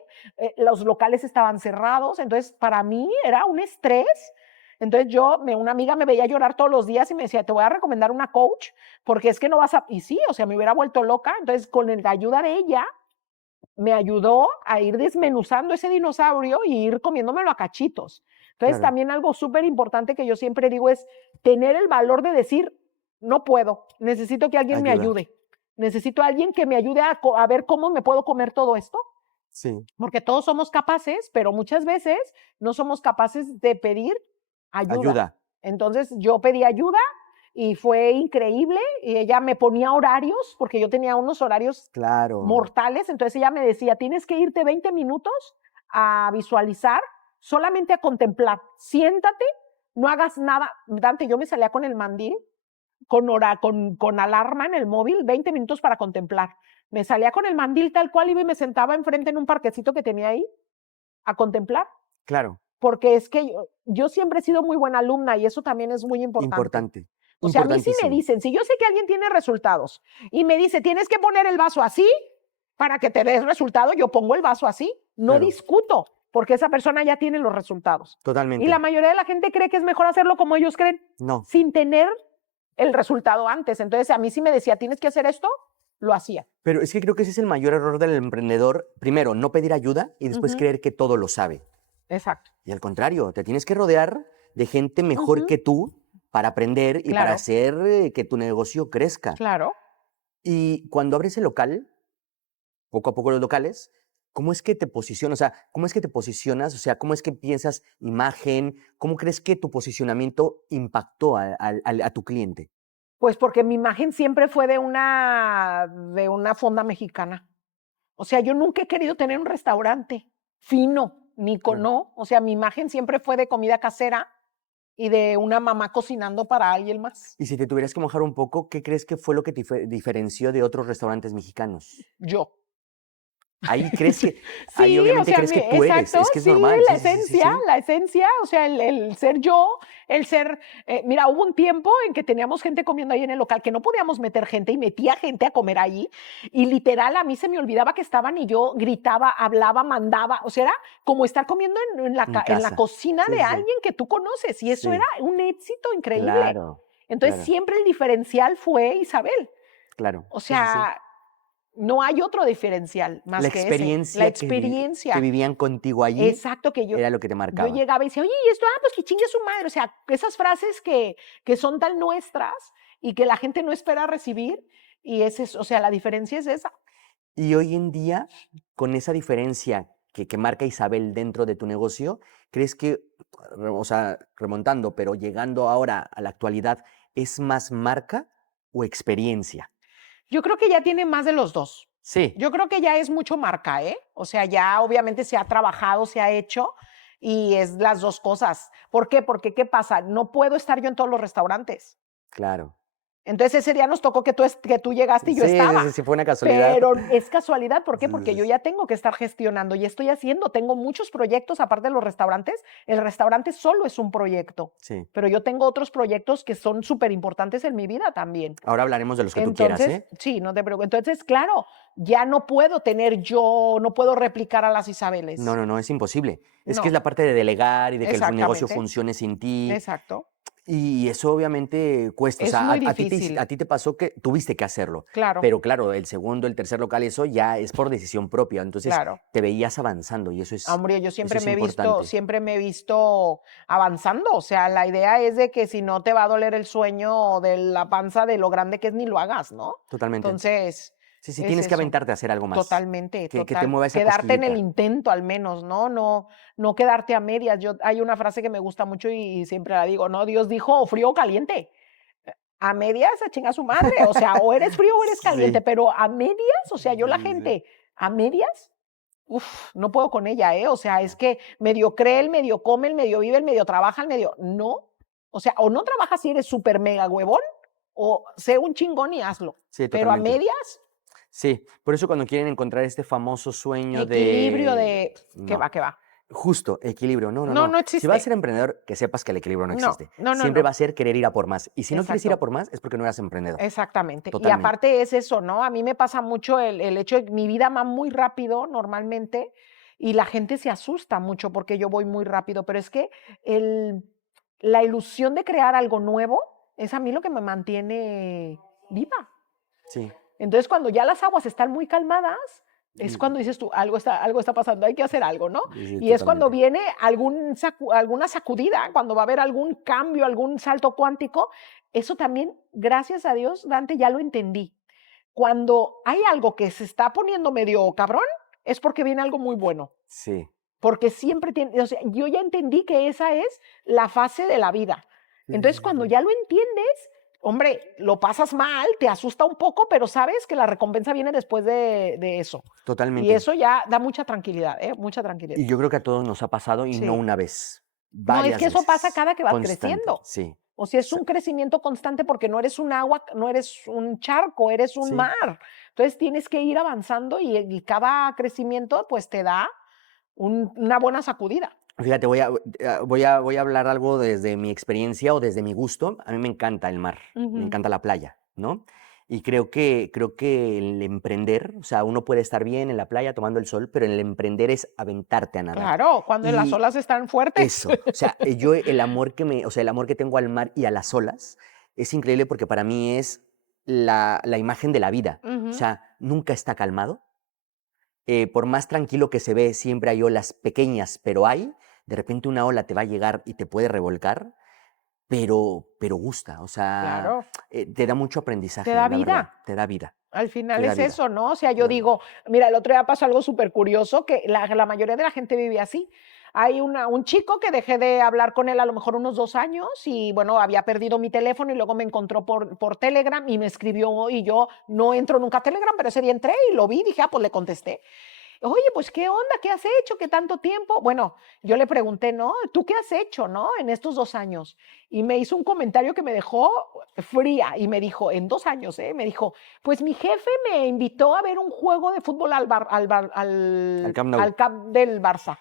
los locales estaban cerrados. Entonces para mí era un estrés. Entonces una amiga me veía llorar todos los días y me decía, te voy a recomendar una coach porque es que no vas a... Y sí, o sea, me hubiera vuelto loca. Entonces con la ayuda de ella, me ayudó a ir desmenuzando ese dinosaurio y ir comiéndomelo a cachitos. Entonces, Claro. también algo súper importante que yo siempre digo es tener el valor de decir, no puedo, necesito que alguien me Ayuda. ayude. Necesito a alguien que me ayude a ver cómo me puedo comer todo esto, Sí. porque todos somos capaces, pero muchas veces no somos capaces de pedir ayuda. Ayuda. Entonces, yo pedí ayuda y fue increíble, y ella me ponía horarios, porque yo tenía unos horarios Claro. mortales, entonces ella me decía, tienes que irte 20 minutos a visualizar, solamente a contemplar, siéntate, no hagas nada. Dante, yo me salía con el mandil, con alarma en el móvil, 20 minutos para contemplar. Me salía con el mandil tal cual, iba y me sentaba enfrente en un parquecito que tenía ahí a contemplar, Claro. porque es que yo siempre he sido muy buena alumna y eso también es muy importante. Importante. O sea, a mí sí me Importantísimo. dicen, si yo sé que alguien tiene resultados y me dice, tienes que poner el vaso así para que te des resultado, yo pongo el vaso así, no Claro. discuto, porque esa persona ya tiene los resultados. Totalmente. Y la mayoría de la gente cree que es mejor hacerlo como ellos creen, No. sin tener el resultado antes. Entonces, a mí sí me decía, tienes que hacer esto, lo hacía. Pero es que creo que ese es el mayor error del emprendedor. Primero, no pedir ayuda y después Ujú. creer que todo lo sabe. Exacto. Y al contrario, te tienes que rodear de gente mejor Ujú. que tú para aprender y para Claro. hacer que tu negocio crezca. Claro. Y cuando abres el local, poco a poco los locales, ¿cómo es que te posicionas? O sea, ¿cómo es que te posicionas? O sea, ¿cómo es que piensas imagen? ¿Cómo crees que tu posicionamiento impactó a tu cliente? Pues porque mi imagen siempre fue de una fonda mexicana. O sea, yo nunca he querido tener un restaurante fino, ni con Claro. no. O sea, mi imagen siempre fue de comida casera y de una mamá cocinando para alguien más. Y si te tuvieras que mojar un poco, ¿qué crees que fue lo que te diferenció de otros restaurantes mexicanos? Yo. Ahí crees Sí, que, ahí sí, o obviamente sea, crees que tú eres, exacto, es que es sí, normal, la sí, sí, sí, sí, esencia, sí. la esencia, o sea, el ser yo, el ser, mira, hubo un tiempo en que teníamos gente comiendo ahí en el local, que no podíamos meter gente y metía gente a comer ahí, y literal a mí se me olvidaba que estaban y yo gritaba, hablaba, mandaba, o sea, era como estar comiendo en la casa. cocina Sí, de sí, sí. alguien que tú conoces, y eso Sí. era un éxito increíble. Claro, Entonces claro, siempre el diferencial fue Isabel, claro. o Sí, sí, sí. sea, no hay otro diferencial La más que ese, la experiencia que experiencia. vivían contigo allí Exacto, que era lo que te yo marcaba. llegaba y decía, oye, y esto, pues que chingue su madre. O sea, esas frases que son tan nuestras y que la gente no espera recibir. Y ese es, o sea, la diferencia es esa. Y hoy en día, con esa diferencia que marca Isabel dentro de tu negocio, ¿crees que, o sea, remontando, pero llegando ahora a la actualidad, es más marca o experiencia? Yo creo que ya tiene más de los dos. Sí, Yo creo que ya es mucho marca, ¿eh? O sea, ya obviamente se ha trabajado, se ha hecho y es las dos cosas. ¿Por qué? Porque, ¿qué pasa? No puedo estar yo en todos los restaurantes. claro. Entonces ese día nos tocó que tú llegaste y yo Sí, sí, estaba. sí, sí, fue una casualidad. Pero es casualidad, ¿por qué? Sí, sí, Porque yo sí. ya tengo que estar gestionando y estoy haciendo, tengo muchos proyectos aparte de los restaurantes. El restaurante solo es un proyecto, Sí. pero yo tengo otros proyectos que son súper importantes en mi vida también. Ahora hablaremos de los que tú quieras, Entonces, ¿eh? sí, no te preocupes. Entonces, claro, ya no puedo tener yo, no puedo replicar a las Isabeles. No, no, no, es imposible. Es que es No, la parte de delegar y de que el negocio exactamente. funcione sin ti. Exacto. Y eso obviamente cuesta. O Es sea, muy a ti difícil. a ti te pasó que tuviste que hacerlo. Claro, Pero claro, el segundo, el tercer local, eso ya es por decisión propia. Entonces claro. te veías avanzando y Hombre, yo eso es importante. siempre me he visto avanzando. O sea, la idea es de que si no te va a doler el sueño de la panza de lo grande que es, ni lo hagas, ¿no? Totalmente. Entonces, Sí, sí, es tienes que eso. aventarte a hacer algo más. Totalmente, Que te total. mueva esa Quedarte en el cosquillita. intento al menos, ¿no? No quedarte a medias. Hay una frase que me gusta mucho y siempre la digo, ¿no? Dios dijo frío o caliente. A medias, a chinga su madre. O sea, o eres frío o eres caliente, Sí. pero a medias, o sea, yo la Sí, sí, sí. gente a medias, no puedo con ella, ¿eh? O sea, es que medio cree, el medio come, el medio vive, el medio trabaja, el medio no. O sea, o no trabajas si eres súper mega huevón, o sé un chingón y hazlo. Sí, Pero a totalmente. medias, Sí, por eso cuando quieren encontrar este famoso sueño equilibrio de... que No, va, que va. justo, equilibrio. No, no, No, no. no Si vas a existe. ser emprendedor, que sepas que el equilibrio no No, existe. no, no, Siempre no. va a ser querer ir a por más. Y si no quieres ir a Exacto. por más, es porque no eras emprendedor. Exactamente. Y Totalmente. aparte es eso, ¿no? A mí me pasa mucho el hecho de que mi vida va muy rápido normalmente y la gente se asusta mucho porque yo voy muy rápido, pero es que la ilusión de crear algo nuevo es a mí lo que me mantiene viva. Sí, Entonces, cuando ya las aguas están muy calmadas, Es Y- cuando dices tú, algo está pasando, hay que hacer algo, ¿no? sí, Y es cuando totalmente. viene alguna sacudida, cuando va a haber algún cambio, algún salto cuántico. Eso también, gracias a Dios, Dante, ya lo entendí. Cuando hay algo que se está poniendo medio cabrón, es porque viene algo muy bueno. Sí. Porque siempre tiene, o sea, yo ya entendí que esa es la fase de la vida. Sí, sí, Entonces, sí, cuando sí. ya lo entiendes, hombre, lo pasas mal, te asusta un poco, pero sabes que la recompensa viene después de eso. Y Totalmente. eso ya da mucha tranquilidad, ¿eh? Mucha tranquilidad. Y yo creo que a todos nos ha pasado y no Sí. una vez, No, es que varias eso pasa veces, cada que vas constante, creciendo. sí. O sea, es Sa- un crecimiento constante porque no eres un agua, no eres un charco, eres un Sí. mar. Entonces tienes que ir avanzando y cada crecimiento pues te da una buena sacudida. Fíjate, voy a hablar algo desde mi experiencia o desde mi gusto. A mí me encanta el mar, me Ujú. encanta la playa, ¿no? Y creo que el emprender, o sea, uno puede estar bien en la playa tomando el sol, pero el emprender es aventarte a nadar. Claro, cuando las Y olas están fuertes. eso, o sea, yo el amor o sea, el amor que tengo al mar y a las olas es increíble porque para mí es la imagen de la vida. O Ujú. sea, nunca está calmado. Por más tranquilo que se ve, siempre hay olas pequeñas, pero hay. De repente una ola te va a llegar y te puede revolcar, pero gusta. O sea, Claro, te da mucho te aprendizaje, da la verdad. vida. Te da vida, Al te final da es vida, eso, ¿no? O sea, te yo da vida. digo, mira, el otro día pasó algo súper curioso, que la mayoría de la gente vive así. Hay un chico que dejé de hablar con él a lo mejor unos 2 años y bueno, había perdido mi teléfono y luego me encontró por Telegram y me escribió y yo no entro nunca a Telegram, pero ese día entré y lo vi, dije, pues le contesté. Oye, pues, ¿qué onda? ¿Qué has hecho? ¿Qué tanto tiempo? Bueno, yo le pregunté, ¿no? ¿Tú qué has hecho, no? En estos 2 años. Y me hizo un comentario que me dejó fría y me dijo, en 2 años, ¿eh? Me dijo, pues mi jefe me invitó a ver un juego de fútbol Al Camp Nou. al camp del Barça.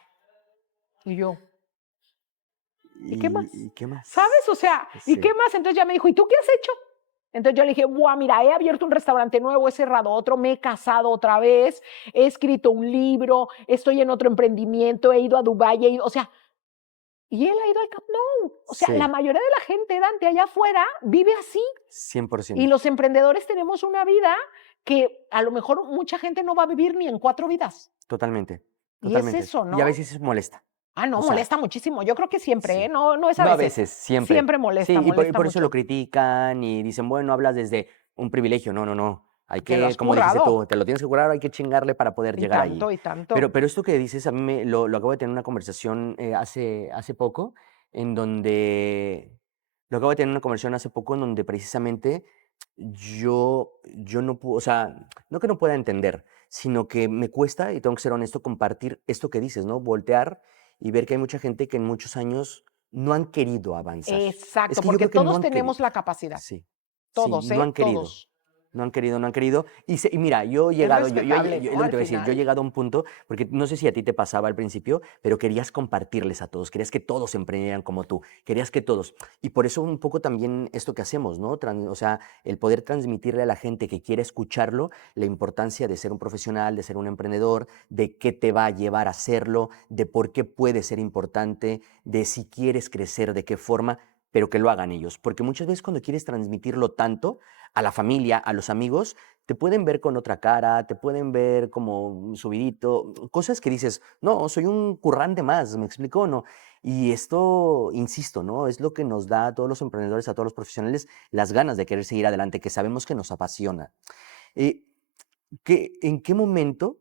Y yo, ¿y qué más? ¿Y qué más? ¿Sabes? O sea, ¿y Sí, qué más? Entonces ya me dijo, ¿y tú qué has hecho? Entonces yo le dije, buah, mira, he abierto un restaurante nuevo, he cerrado otro, me he casado otra vez, he escrito un libro, estoy en otro emprendimiento, he ido a Dubái, o sea, y él ha ido al Camp Nou. O sea, la sí, mayoría de la gente, Dante, allá afuera vive así. Y 100%. los emprendedores tenemos una vida que a lo mejor mucha gente no va a vivir ni en 4 vidas. Totalmente, Y es totalmente. eso, Y a ¿no? veces es molesta. Ah, no, O sea, molesta muchísimo. Yo creo que siempre, ¿eh? sí. No, no es a No a veces. veces, siempre. Siempre Sí, molesta, y molesta por eso lo mucho. critican y dicen, bueno, hablas desde un privilegio. No, no, no. Hay Te lo que, has como dijiste tú, currado. te lo tienes que curar, hay que chingarle para poder Y llegar allí. tanto, y tanto. Pero esto que dices, a mí lo acabo de tener una conversación hace poco, en donde, lo acabo de tener una conversación hace poco en donde precisamente yo no puedo, o sea, no que no pueda entender, sino que me cuesta, y tengo que ser honesto, compartir esto que dices, ¿no? Voltear y ver que hay mucha gente que en muchos años no han querido avanzar. Es Exacto, que yo porque creo que no todos han tenemos querido. la capacidad. Sí, sí, Todos, no ¿eh? han querido. Todos. No han querido, no han querido. Y mira, yo he Es llegado, respetable, es ¿no? lo que Al te voy a decir, yo he final. llegado a un punto, porque no sé si a ti te pasaba al principio, pero querías compartirles a todos, querías que todos emprendieran como tú, querías que todos. Y por eso un poco también esto que hacemos, ¿no? O sea, el poder transmitirle a la gente que quiere escucharlo la importancia de ser un profesional, de ser un emprendedor, de qué te va a llevar a hacerlo, de por qué puede ser importante, de si quieres crecer, de qué forma, pero que lo hagan ellos. Porque muchas veces cuando quieres transmitirlo tanto a la familia, a los amigos, te pueden ver con otra cara, te pueden ver como un subidito, cosas que dices, no, soy un currante más, ¿me explico? No. Y esto, insisto, ¿no? Es lo que nos da a todos los emprendedores, a todos los profesionales, las ganas de querer seguir adelante, que sabemos que nos apasiona. Eh, ¿En qué momento,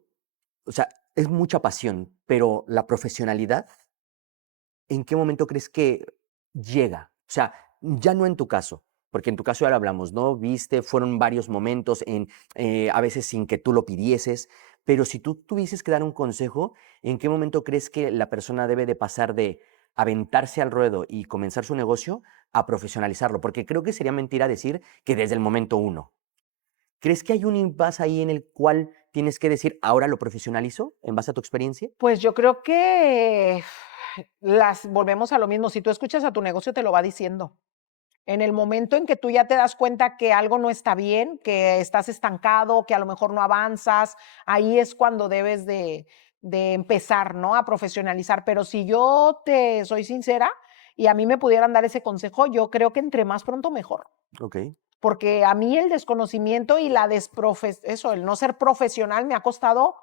o sea, es mucha pasión, pero la profesionalidad, ¿en qué momento crees que llega? O sea, ya no en tu caso, porque en tu caso ya lo hablamos, ¿no? Viste, fueron varios momentos, a veces sin que tú lo pidieses, pero si tú tuvieses que dar un consejo, ¿en qué momento crees que la persona debe de pasar de aventarse al ruedo y comenzar su negocio a profesionalizarlo? Porque creo que sería mentira decir que desde el momento uno. ¿Crees que hay un impasse ahí en el cual tienes que decir, ahora lo profesionalizo en base a tu experiencia? Pues yo creo que volvemos a lo mismo. Si tú escuchas a tu negocio, te lo va diciendo. En el momento en que tú ya te das cuenta que algo no está bien, que estás estancado, que a lo mejor no avanzas, ahí es cuando debes de empezar, ¿no? A profesionalizar. Pero si yo te soy sincera y a mí me pudieran dar ese consejo, yo creo que entre más pronto mejor. Ok, Porque a mí el desconocimiento y el no ser profesional me ha costado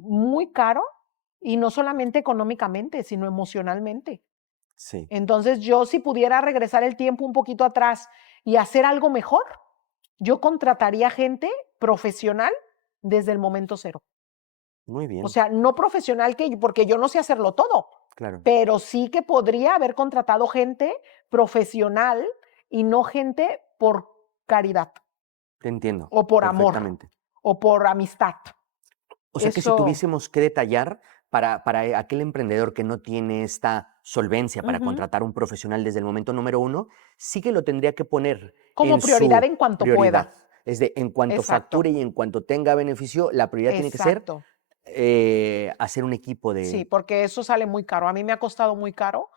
muy caro y no solamente económicamente, sino emocionalmente. Sí. Entonces, yo si pudiera regresar el tiempo un poquito atrás y hacer algo mejor, yo contrataría gente profesional desde el momento cero. Muy O bien, sea, no profesional porque yo no sé hacerlo todo, claro. pero sí que podría haber contratado gente profesional y no gente por caridad Te entiendo o por amor perfectamente. o por amistad. O sea que si Eso. tuviésemos que detallar para aquel emprendedor que no tiene esta solvencia para Ujú. contratar un profesional desde el momento número uno, sí que lo tendría que poner Como en prioridad su en cuanto prioridad. pueda. Es de, en cuanto Exacto, facture y en cuanto tenga beneficio, la prioridad tiene que ser exacto. hacer un equipo Sí, de... porque eso sale muy caro. A mí me ha costado muy caro.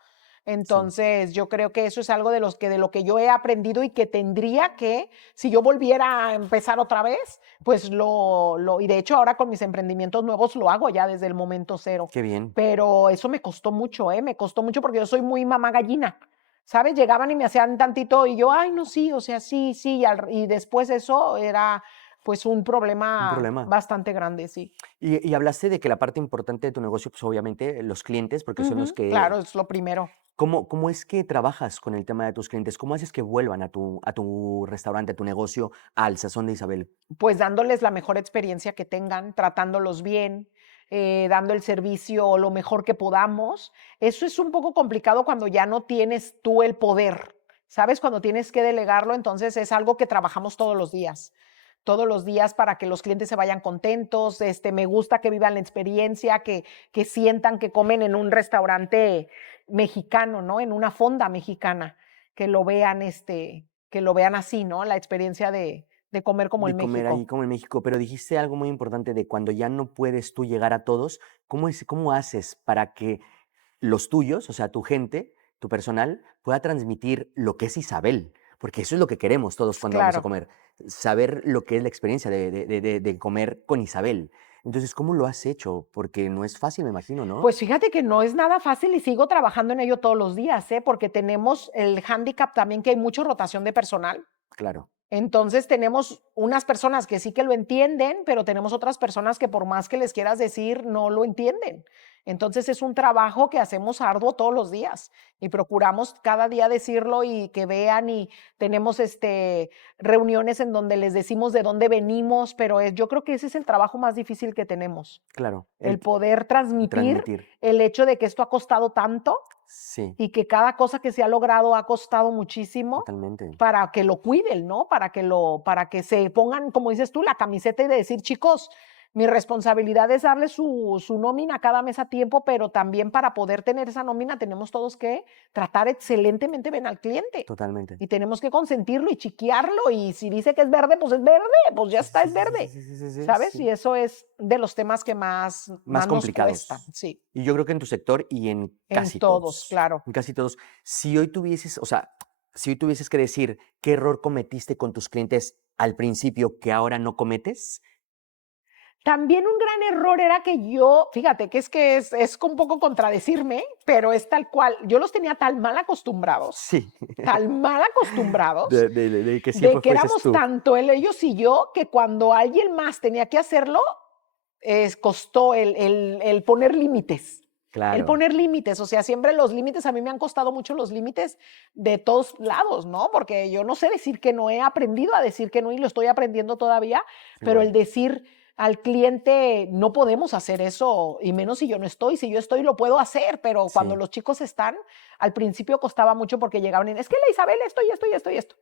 Sí, Entonces, yo creo que eso es algo de lo que yo he aprendido y que tendría que, si yo volviera a empezar otra vez, pues y de hecho ahora con mis emprendimientos nuevos lo hago ya desde el momento cero. qué bien. Pero eso me costó mucho, ¿eh? Me costó mucho porque yo soy muy mamá gallina, ¿sabes? Llegaban y me hacían tantito y yo, ay, no, sí, o sea, sí, sí. Y después eso era pues un Un problema problema. bastante grande, sí. Y hablaste de que la parte importante de tu negocio, pues obviamente los clientes, porque son los Ujú, que... claro, es lo primero. ¿Cómo es que trabajas con el tema de tus clientes? ¿Cómo haces que vuelvan a tu restaurante, a tu negocio, al Sazón de Isabel? Pues dándoles la mejor experiencia que tengan, tratándolos bien, dando el servicio lo mejor que podamos. Eso es un poco complicado cuando ya no tienes tú el poder, ¿sabes? Cuando tienes que delegarlo, entonces es algo que trabajamos todos los días para que los clientes se vayan contentos. Me gusta que vivan la experiencia, que sientan que comen en un restaurante mexicano, ¿no? En una fonda mexicana, que lo vean así, ¿no? La experiencia de comer como De en comer ahí México. como en México, pero dijiste algo muy importante de cuando ya no puedes tú llegar a todos, ¿cómo haces para que los tuyos, o sea, tu gente, tu personal, pueda transmitir lo que es Isabel? Porque eso es lo que queremos todos cuando vamos a Claro. comer, saber lo que es la experiencia de comer con Isabel. Entonces, ¿cómo lo has hecho? Porque no es fácil, me imagino, ¿no? Pues fíjate que no es nada fácil y sigo trabajando en ello todos los días, ¿eh? Porque tenemos el hándicap también que hay mucha rotación de personal. Claro, Entonces tenemos unas personas que sí que lo entienden, pero tenemos otras personas que por más que les quieras decir, no lo entienden. Entonces es un trabajo que hacemos arduo todos los días y procuramos cada día decirlo y que vean y tenemos reuniones en donde les decimos de dónde venimos, pero yo creo que ese es el trabajo más difícil que tenemos, claro, el poder transmitir transmitir. el hecho de que esto ha costado tanto Sí, y que cada cosa que se ha logrado ha costado muchísimo totalmente. para que lo cuiden, ¿no? Para que se pongan, como dices tú, la camiseta y de decir, chicos, mi responsabilidad es darle su nómina cada mes a tiempo, pero también para poder tener esa nómina tenemos todos que tratar excelentemente bien al cliente. Totalmente. Y tenemos que consentirlo y chiquearlo. Y si dice que es verde, pues ya Sí, está, sí, es sí, sí, verde. sí, sí, sí, sí, ¿Sabes? sí. Y eso es de los temas que más, Más más nos cuesta. complicados. Sí, Y yo creo que en tu sector y en en casi todos, todos. claro. En casi todos. Si hoy tuvieses, o sea, si hoy tuvieses que decir qué error cometiste con tus clientes al principio que ahora no cometes. También un gran error era que fíjate que es un poco contradecirme, pero es tal cual, yo los tenía Sí. tan mal acostumbrados, De que de siempre que fueses éramos tú. tanto ellos y yo, que cuando alguien más tenía que hacerlo, costó el poner límites. El Claro, poner límites, o sea, siempre los límites, a mí me han costado mucho los límites de todos lados, ¿no? Porque yo no sé decir que no, he aprendido a decir que no y lo estoy aprendiendo todavía, pero igual. el decir al cliente, no podemos hacer eso, y menos si yo no estoy, si yo estoy lo puedo hacer, pero cuando Sí, los chicos están, al principio costaba mucho porque llegaban y es que la Isabel esto y esto y esto y esto.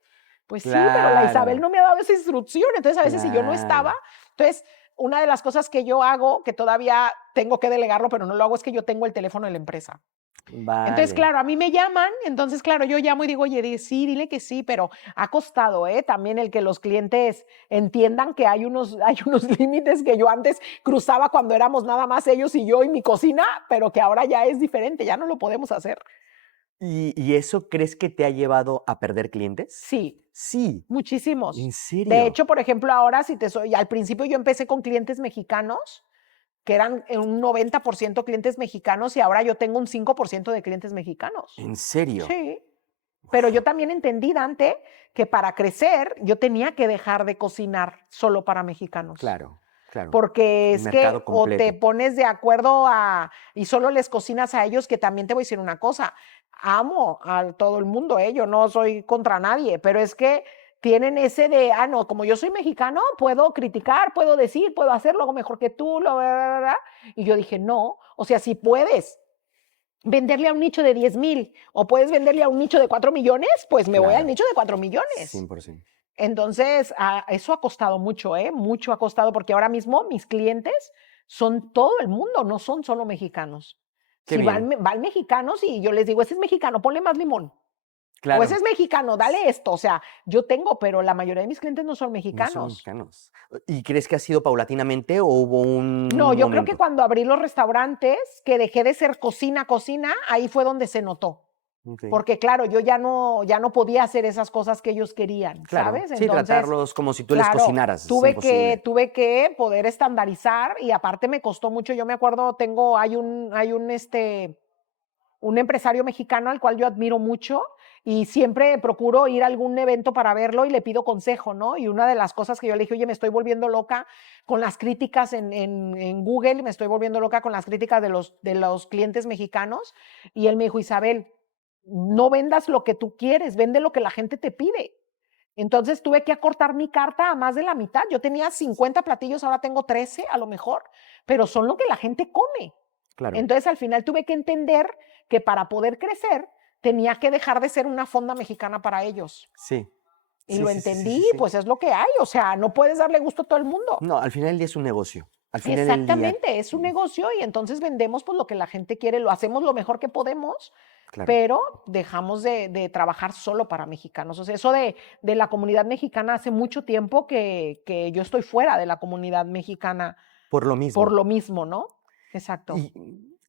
Pues sí, pero la Isabel claro, no me ha dado esa instrucción, entonces a veces si yo no estaba, claro. entonces una de las cosas que yo hago, que todavía tengo que delegarlo, pero no lo hago, es que yo tengo el teléfono de la empresa. Entonces, Vale. claro, a mí me llaman, entonces, claro, yo llamo y digo, oye, sí, dile que sí, pero ha costado, ¿eh? También el que los clientes entiendan que hay unos límites que yo antes cruzaba cuando éramos nada más ellos y yo y mi cocina, pero que ahora ya es diferente, ya no lo podemos hacer. ¿Y eso crees que te ha llevado a perder clientes? Sí, Sí, muchísimos. ¿en De serio? hecho, por ejemplo, ahora, si te soy, al principio yo empecé con clientes mexicanos, que eran un 90% clientes mexicanos, y ahora yo tengo un 5% de clientes mexicanos. ¿En serio? Sí, pero yo también entendí, Dante, que para crecer yo tenía que dejar de cocinar solo para mexicanos. Claro. Claro, porque el es mercado que o te completo. pones de acuerdo y solo les cocinas a ellos, que también te voy a decir una cosa, amo a todo el mundo, yo no soy contra nadie, pero es que tienen ese de, no, como yo soy mexicano, puedo criticar, puedo decir, puedo hacerlo mejor que tú, bla, bla, bla. Y yo dije, no, o sea, si puedes venderle a un nicho de 10,000 o puedes venderle a un nicho de 4 millones, pues me voy al Claro, nicho de 4 millones. 100%. Entonces, eso ha costado mucho, mucho ha costado, porque ahora mismo mis clientes son todo el mundo, no son solo mexicanos. Qué Si bien. van mexicanos y yo les digo, ese es mexicano, ponle más limón. O ese Claro, es mexicano, dale esto. O sea, yo tengo, pero la mayoría de mis clientes no son no son mexicanos. mexicanos. ¿Y crees que ha sido paulatinamente o hubo No, un yo creo que momento? cuando abrí los restaurantes, que dejé de ser cocina, ahí fue donde se notó. Okey. Porque claro, yo ya no podía hacer esas cosas que ellos querían, Claro, ¿sabes? sí, Entonces, tratarlos como si tú les claro, cocinaras, es tuve que, imposible. tuve que poder estandarizar y aparte me costó mucho. Yo me acuerdo, un empresario mexicano al cual yo admiro mucho y siempre procuro ir a algún evento para verlo y le pido consejo, ¿no? Y una de las cosas que yo le dije, oye, me estoy volviendo loca con las críticas en Google, me estoy volviendo loca con las críticas de los clientes mexicanos. Y él me dijo, Isabel, no vendas lo que tú quieres, vende lo que la gente te pide. Entonces tuve que acortar mi carta a más de la mitad. Yo tenía 50 platillos, ahora tengo 13 a lo mejor, pero son lo que la gente come. Claro, Entonces al final tuve que entender que para poder crecer tenía que dejar de ser una fonda mexicana para ellos. sí. Y Sí, lo sí, sí, sí, sí, entendí, sí. pues es lo que hay. O sea, no puedes darle gusto a todo el mundo. No, al final del día es un negocio. Al final del día, Exactamente, es un negocio y entonces vendemos pues lo que la gente quiere, lo hacemos lo mejor que podemos, claro. pero dejamos de trabajar solo para mexicanos. O sea, eso de la comunidad mexicana hace mucho tiempo que yo estoy fuera de la comunidad mexicana Por lo por mismo. lo mismo, ¿no? Exacto. Y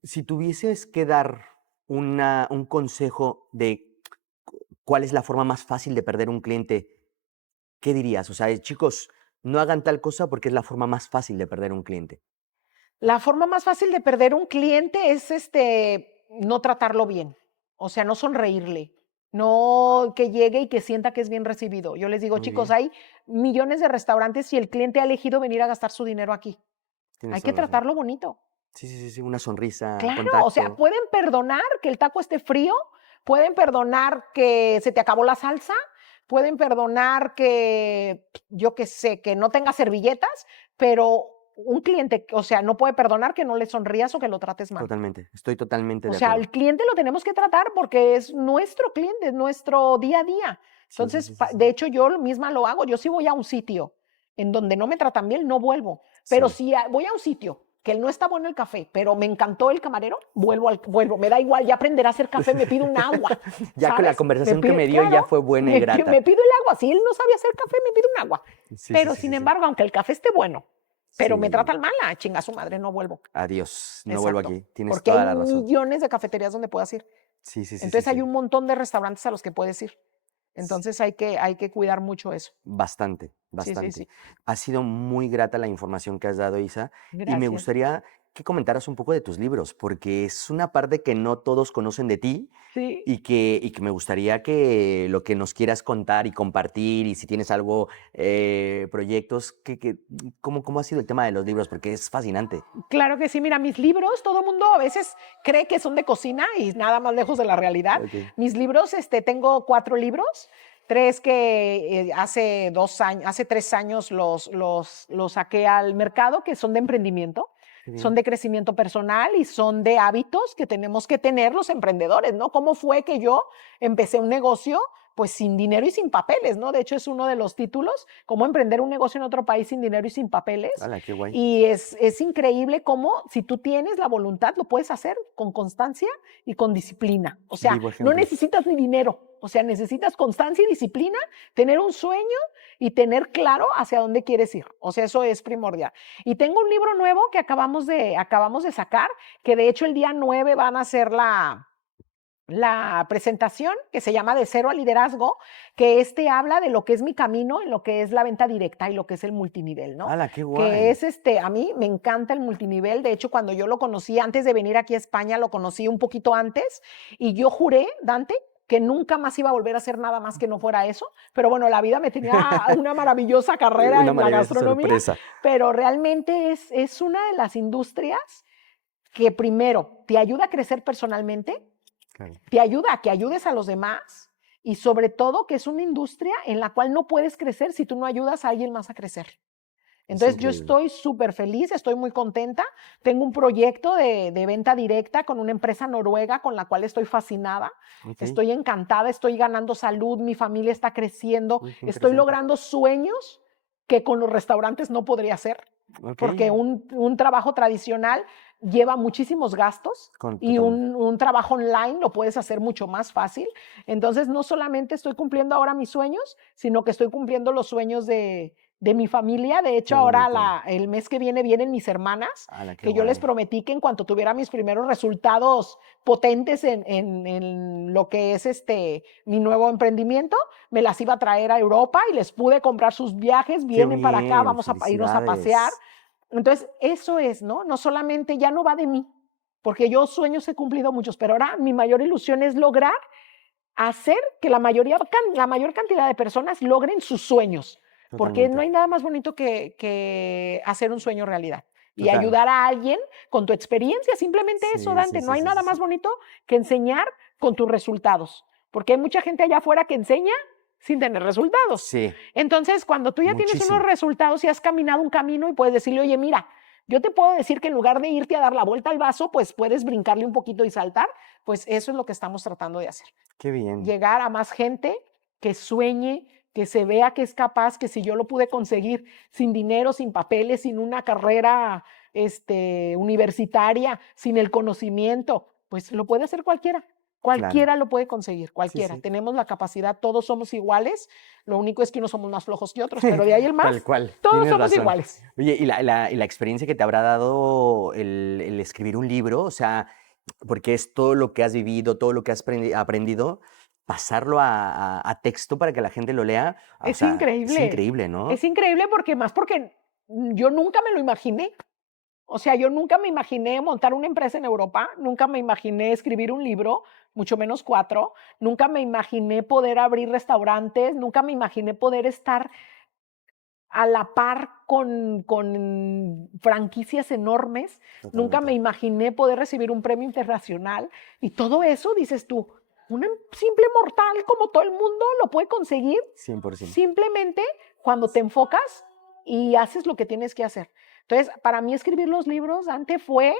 si tuvieses que dar un consejo de cuál es la forma más fácil de perder un cliente, ¿qué dirías? O sea, chicos, no hagan tal cosa porque es la forma más fácil de perder un cliente. La forma más fácil de perder un cliente es no tratarlo bien, o sea, no sonreírle, no que llegue y que sienta que es bien recibido. Yo les digo, Muy chicos, bien, hay millones de restaurantes y el cliente ha elegido venir a gastar su dinero aquí. tienes Hay toda que la razón. tratarlo bonito. Sí, sí, sí, sí, una sonrisa, Claro, o sea, contacto. pueden perdonar que el taco esté frío, pueden perdonar que se te acabó la salsa, pueden perdonar que, yo qué sé, que no tenga servilletas, pero un cliente, o sea, no puede perdonar que no le sonrías o que lo trates mal. Totalmente, estoy totalmente O de sea, acuerdo. al cliente lo tenemos que tratar porque es nuestro cliente, es nuestro día a día. Sí, sí, Entonces, sí, sí, de sí. hecho, yo misma lo hago. Yo si voy a un sitio en donde no me tratan bien, no vuelvo. Pero Sí. si voy a un sitio que no está bueno el café, pero me encantó el camarero, vuelvo. Me da igual, ya aprender a hacer café, me pido un agua, Ya con la ¿sabes? conversación que me dio Claro, ya fue buena y me grata. pido el agua. Si él no sabe hacer café, me pido un agua. Sí, sí, Pero sí, sin sí, sí. embargo, aunque el café esté bueno, pero me Sí, tratan mal, chinga su madre, no vuelvo. adiós, no vuelvo Exacto. aquí, tienes Porque hay toda la razón. millones de cafeterías donde puedas ir. Sí, sí, sí, sí, Entonces hay sí. un montón de restaurantes a los que puedes ir. S- Entonces hay que cuidar mucho eso. Bastante, Sí, sí, bastante. sí. Ha sido muy grata la información que has dado, Isa, y me Gracias. gustaría que comentaras un poco de tus libros, porque es una parte que no todos conocen de ti Sí. y que me gustaría que lo que nos quieras contar y compartir, y si tienes algo, proyectos, ¿cómo ha sido el tema de los libros? Porque es fascinante. Claro que sí. Mira, mis libros, todo el mundo a veces cree que son de cocina y nada más lejos de la realidad. Ok, Mis libros, tengo 4 libros. 3 que hace 3 años los saqué al mercado, que son de emprendimiento, qué son bien. de crecimiento personal y son de hábitos que tenemos que tener los emprendedores, ¿no? ¿Cómo fue que yo empecé un negocio? Pues sin dinero y sin papeles, ¿no? De hecho, es uno de los títulos, cómo emprender un negocio en otro país sin dinero y sin papeles. Hala, qué guay. Y es increíble cómo si tú tienes la voluntad, lo puedes hacer con constancia y con disciplina. O sea, Vivo no ejemplo. necesitas ni dinero, o sea, necesitas constancia y disciplina, tener un sueño y tener claro hacia dónde quieres ir. O sea, eso es primordial. Y tengo un libro nuevo que acabamos de sacar, que de hecho el día 9 van a hacer la presentación, que se llama De Cero al Liderazgo, que habla de lo que es mi camino en lo que es la venta directa y lo que es el multinivel, ¿no? Hala, qué Que guay. es a mí me encanta el multinivel. De hecho, cuando yo lo conocí antes de venir aquí a España, lo conocí un poquito antes y yo juré, Dante, que nunca más iba a volver a hacer nada más que no fuera eso, pero bueno, la vida me tenía una maravillosa carrera Una en la maravillosa gastronomía, sorpresa. pero realmente es una de las industrias que primero te ayuda a crecer personalmente, Claro. te ayuda a que ayudes a los demás y sobre todo que es una industria en la cual no puedes crecer si tú no ayudas a alguien más a crecer. Entonces yo increíble. estoy súper feliz, estoy muy contenta. Tengo un proyecto de venta directa con una empresa noruega con la cual estoy fascinada. Ok. Estoy encantada, estoy ganando salud, mi familia está creciendo, Uy, qué estoy interesante. logrando sueños que con los restaurantes no podría hacer, Ok. porque un trabajo tradicional lleva muchísimos gastos y Totalmente. un trabajo online lo puedes hacer mucho más fácil. Entonces no solamente estoy cumpliendo ahora mis sueños, sino que estoy cumpliendo los sueños de mi familia. De hecho, Qué bonito. ahora el mes que viene vienen mis hermanas, Ala, qué que yo les guay. prometí que en cuanto tuviera mis primeros resultados potentes en lo que es mi nuevo emprendimiento, me las iba a traer a Europa y les pude comprar sus viajes, Qué vienen para acá, bien, vamos a irnos a pasear. felicidades. Entonces, eso es, ¿no? No solamente ya no va de mí, porque yo sueños he cumplido muchos, pero ahora mi mayor ilusión es lograr hacer que la mayor cantidad de personas logren sus sueños, porque no Totalmente. hay nada más bonito que hacer un sueño realidad y Total. ayudar a alguien con tu experiencia, simplemente eso, Sí, Dante, sí, no sí, hay sí, nada sí, más sí. bonito que enseñar con tus resultados, porque hay mucha gente allá afuera que enseña sin tener resultados. Sí, Entonces, cuando tú ya tienes unos muchísimo. resultados y has caminado un camino y puedes decirle, oye, mira, yo te puedo decir que en lugar de irte a dar la vuelta al vaso, pues puedes brincarle un poquito y saltar, pues eso es lo que estamos tratando de hacer. Qué bien. Llegar a más gente que sueñe, que se vea que es capaz, que si yo lo pude conseguir sin dinero, sin papeles, sin una carrera universitaria, sin el conocimiento, pues lo puede hacer cualquiera. Claro. Cualquiera lo puede conseguir, Sí, cualquiera. sí. Tenemos la capacidad, todos somos iguales. Lo único es que unos somos más flojos que otros, pero de ahí el Tal más, cual, todos tienes somos razón. iguales. Oye, y la experiencia que te habrá dado el escribir un libro, o sea, porque es todo lo que has vivido, todo lo que has aprendido, pasarlo a texto para que la gente lo lea, o Es sea, es increíble. increíble, ¿no? Es increíble porque yo nunca me lo imaginé. O sea, yo nunca me imaginé montar una empresa en Europa, nunca me imaginé escribir un libro, mucho menos 4, nunca me imaginé poder abrir restaurantes, nunca me imaginé poder estar a la par con franquicias enormes, nunca me Totalmente. imaginé poder recibir un premio internacional y todo eso, dices tú, un simple mortal como todo el mundo lo puede conseguir 100%. simplemente cuando te enfocas y haces lo que tienes que hacer. Entonces, para mí escribir los libros antes fue,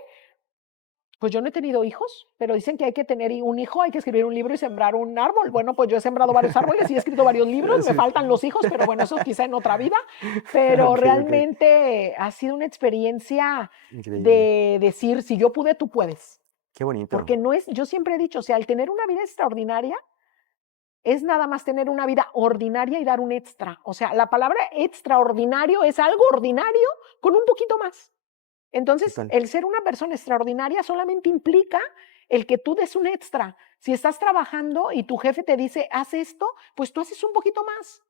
pues yo no he tenido hijos, pero dicen que hay que tener un hijo, hay que escribir un libro y sembrar un árbol. Bueno, pues yo he sembrado varios árboles y he escrito varios libros, me Sí. faltan los hijos, pero bueno, eso quizá en otra vida. Pero Ok, ok. realmente ha sido una experiencia Increíble. de decir, si yo pude, tú puedes. Qué bonito. Porque no es, yo siempre he dicho, o sea, el tener una vida extraordinaria es nada más tener una vida ordinaria y dar un extra. O sea, la palabra extraordinario es algo ordinario con un poquito más. Entonces, Total. el ser una persona extraordinaria solamente implica el que tú des un extra. Si estás trabajando y tu jefe te dice, haz esto, pues tú haces un poquito más.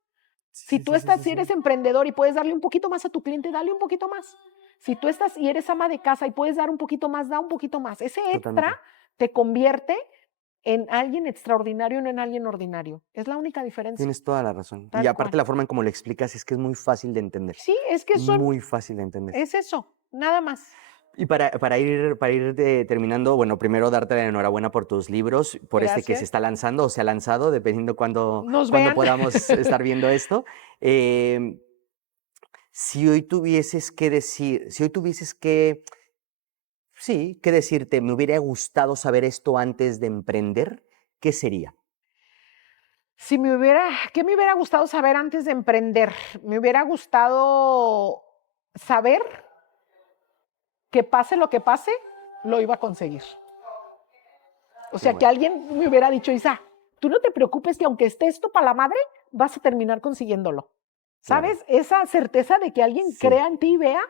Sí, Si sí, tú sí, sí, sí, si eres sí. emprendedor y puedes darle un poquito más a tu cliente, dale un poquito más. Si tú estás y eres ama de casa y puedes dar un poquito más, da un poquito más. Ese extra Totalmente. te convierte en alguien extraordinario, no en alguien ordinario. Es la única diferencia, Tienes toda la razón. Y tal aparte cual. la forma en cómo lo explicas es que es muy fácil de entender. Sí, es que Muy fácil de entender. es eso, nada más. Y para ir terminando, bueno, primero darte la enhorabuena por tus libros, por este que se Gracias. está lanzando o se ha lanzado, dependiendo Nos cuándo vean. podamos estar viendo esto. Em, si hoy tuvieses que decir, si hoy tuvieses que, sí, que decirte, me hubiera gustado saber esto antes de emprender, ¿qué sería? ¿Qué me hubiera gustado saber antes de emprender? Me hubiera gustado saber que pase lo que pase, lo iba a conseguir. O Qué sea, que bueno. alguien me hubiera dicho, Isa, tú no te preocupes que aunque esté esto para la madre, vas a terminar consiguiéndolo. Claro. ¿Sabes? Esa certeza de que alguien Sí. crea en ti y vea,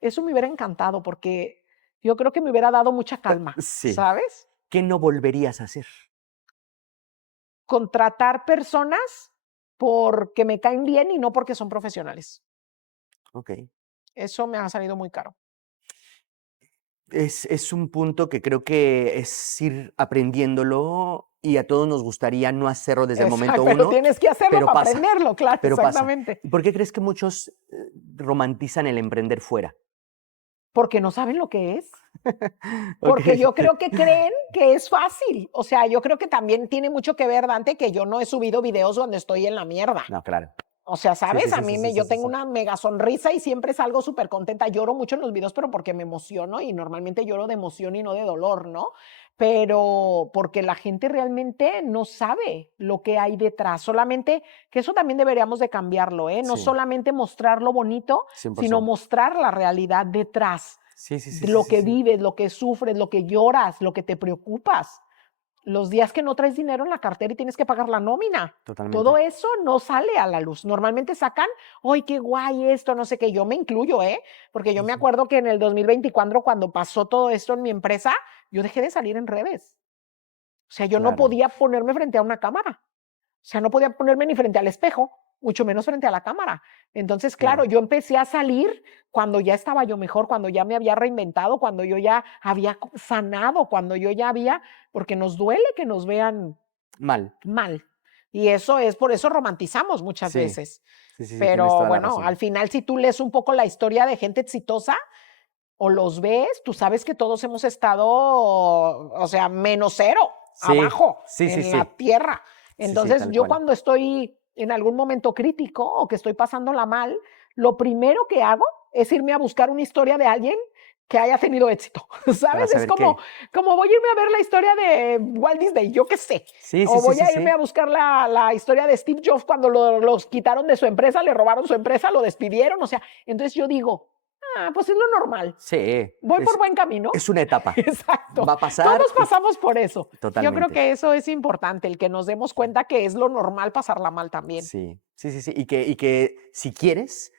eso me hubiera encantado porque yo creo que me hubiera dado mucha calma, Sí. ¿sabes? ¿Qué no volverías a hacer? Contratar personas porque me caen bien y no porque son profesionales. Ok. Eso me ha salido muy caro. Es un punto que creo que es ir aprendiéndolo y a todos nos gustaría no hacerlo desde el momento Pero uno, tienes que hacerlo pero para pasa, aprenderlo, claro, pero pasa. exactamente. ¿Y por qué crees que muchos romantizan el emprender fuera? Porque no saben lo que es. Porque Ok. yo creo que creen que es fácil. O sea, yo creo que también tiene mucho que ver, Dante, que yo no he subido videos donde estoy en la mierda. No, claro. O sea, Sí, ¿sabes? sí, A sí, mí sí, sí, yo sí, tengo sí. una mega sonrisa y siempre salgo súper contenta. Lloro mucho en los videos, pero porque me emociono y normalmente lloro de emoción y no de dolor, ¿no? Pero porque la gente realmente no sabe lo que hay detrás. Solamente, que eso también deberíamos de cambiarlo, ¿eh? No Sí, solamente mostrar lo bonito, sino 100%. mostrar la realidad detrás. Sí, sí, sí, De sí, lo sí, que sí. vives, lo que sufres, lo que lloras, lo que te preocupas. Los días que no traes dinero en la cartera y tienes que pagar la nómina. Totalmente. Todo eso no sale a la luz. Normalmente sacan, ¡ay, qué guay esto! No sé qué. Yo me incluyo, ¿eh? Porque yo me acuerdo que en el 2024, cuando pasó todo esto en mi empresa, yo dejé de salir en redes. O sea, yo no Claro. podía ponerme frente a una cámara. O sea, no podía ponerme ni frente al espejo, mucho menos frente a la cámara. Entonces, claro, Claro. yo empecé a salir cuando ya estaba yo mejor, cuando ya me había reinventado, cuando yo ya había sanado, cuando yo ya había, porque nos duele que nos vean Mal. mal. Y eso es, por eso romantizamos muchas Sí. veces. Sí, sí, sí, tienes Pero toda la bueno, razón. al final, si tú lees un poco la historia de gente exitosa o los ves, tú sabes que todos hemos estado, o sea, menos cero, Sí, abajo, sí, sí, en la sí. tierra. Sí, sí, Entonces, tal yo cual. cuando estoy en algún momento crítico o que estoy pasándola mal, lo primero que hago es irme a buscar una historia de alguien que haya tenido éxito, Para ¿sabes? Es saber qué. como voy a irme a ver la historia de Walt Disney, yo qué sé. Sí, sí, O sí, voy sí, a irme sí. a buscar la historia de Steve Jobs cuando los quitaron de su empresa, le robaron su empresa, lo despidieron. O sea, entonces yo digo, pues es lo normal. Sí, Voy por buen camino. es una etapa. Exacto. Va a pasar Todos pasamos por eso. Yo creo totalmente. que eso es importante, el que nos demos cuenta que es lo normal pasarla mal también. Sí, sí, sí, sí. Y que si quieres,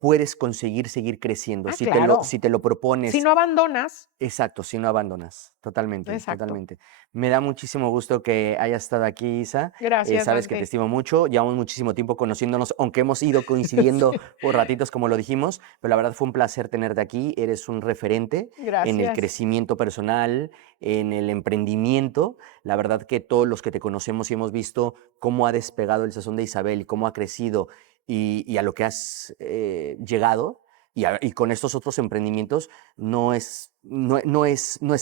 puedes conseguir seguir creciendo. Claro. Si te lo Si propones. no abandonas. Exacto, si no abandonas. Totalmente, Exacto. totalmente. Me da muchísimo gusto que hayas estado aquí, Isa. Gracias, Sabes que te Dante. estimo mucho. Llevamos muchísimo tiempo conociéndonos, aunque hemos ido coincidiendo Sí. por ratitos, como lo dijimos. Pero la verdad fue un placer tenerte aquí. Eres un referente en el Gracias. crecimiento personal, en el emprendimiento. La verdad que todos los que te conocemos y hemos visto cómo ha despegado el Sazón de Isabel, cómo ha crecido y a lo que has llegado. Y con estos otros emprendimientos no es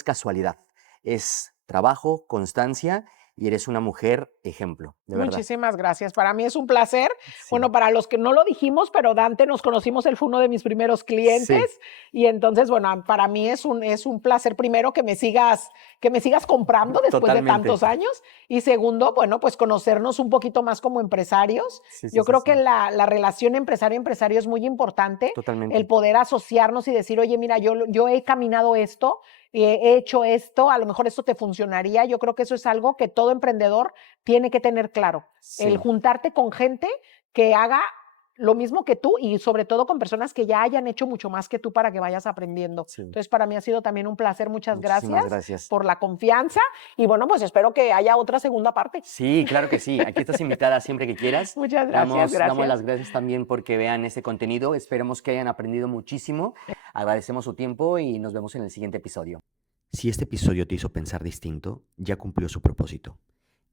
casualidad, es trabajo, constancia y eres una mujer ejemplo, de verdad. Muchísimas gracias. Para mí es un placer. Sí. Bueno, para los que no lo dijimos, pero Dante nos conocimos, él fue uno de mis primeros clientes. Sí. Y entonces, bueno, para mí es un placer primero que me sigas comprando después Totalmente. de tantos años. Y segundo, bueno, pues conocernos un poquito más como empresarios. Sí, sí, Yo sí, creo sí. que la relación empresario-empresario es muy importante. Totalmente. El poder asociarnos y decir, oye, mira, yo he caminado esto, he hecho esto, a lo mejor esto te funcionaría. Yo creo que eso es algo que todo emprendedor tiene que tener claro. Sí. El juntarte con gente que haga lo mismo que tú y sobre todo con personas que ya hayan hecho mucho más que tú para que vayas aprendiendo. Sí. Entonces, para mí ha sido también un placer. Muchas Muchísimas gracias gracias. por la confianza y bueno, pues espero que haya otra segunda parte. Sí, claro que sí. Aquí estás invitada siempre que quieras. Muchas gracias, Damos gracias. las gracias también porque vean este contenido. Esperemos que hayan aprendido muchísimo. Agradecemos su tiempo y nos vemos en el siguiente episodio. Si este episodio te hizo pensar distinto, ya cumplió su propósito.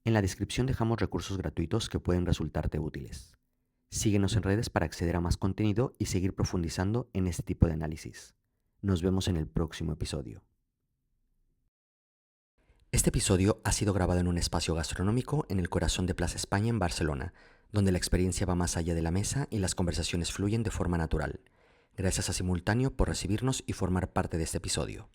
En la descripción dejamos recursos gratuitos que pueden resultarte útiles. Síguenos en redes para acceder a más contenido y seguir profundizando en este tipo de análisis. Nos vemos en el próximo episodio. Este episodio ha sido grabado en un espacio gastronómico en el corazón de Plaza España en Barcelona, donde la experiencia va más allá de la mesa y las conversaciones fluyen de forma natural. Gracias a Simultáneo por recibirnos y formar parte de este episodio.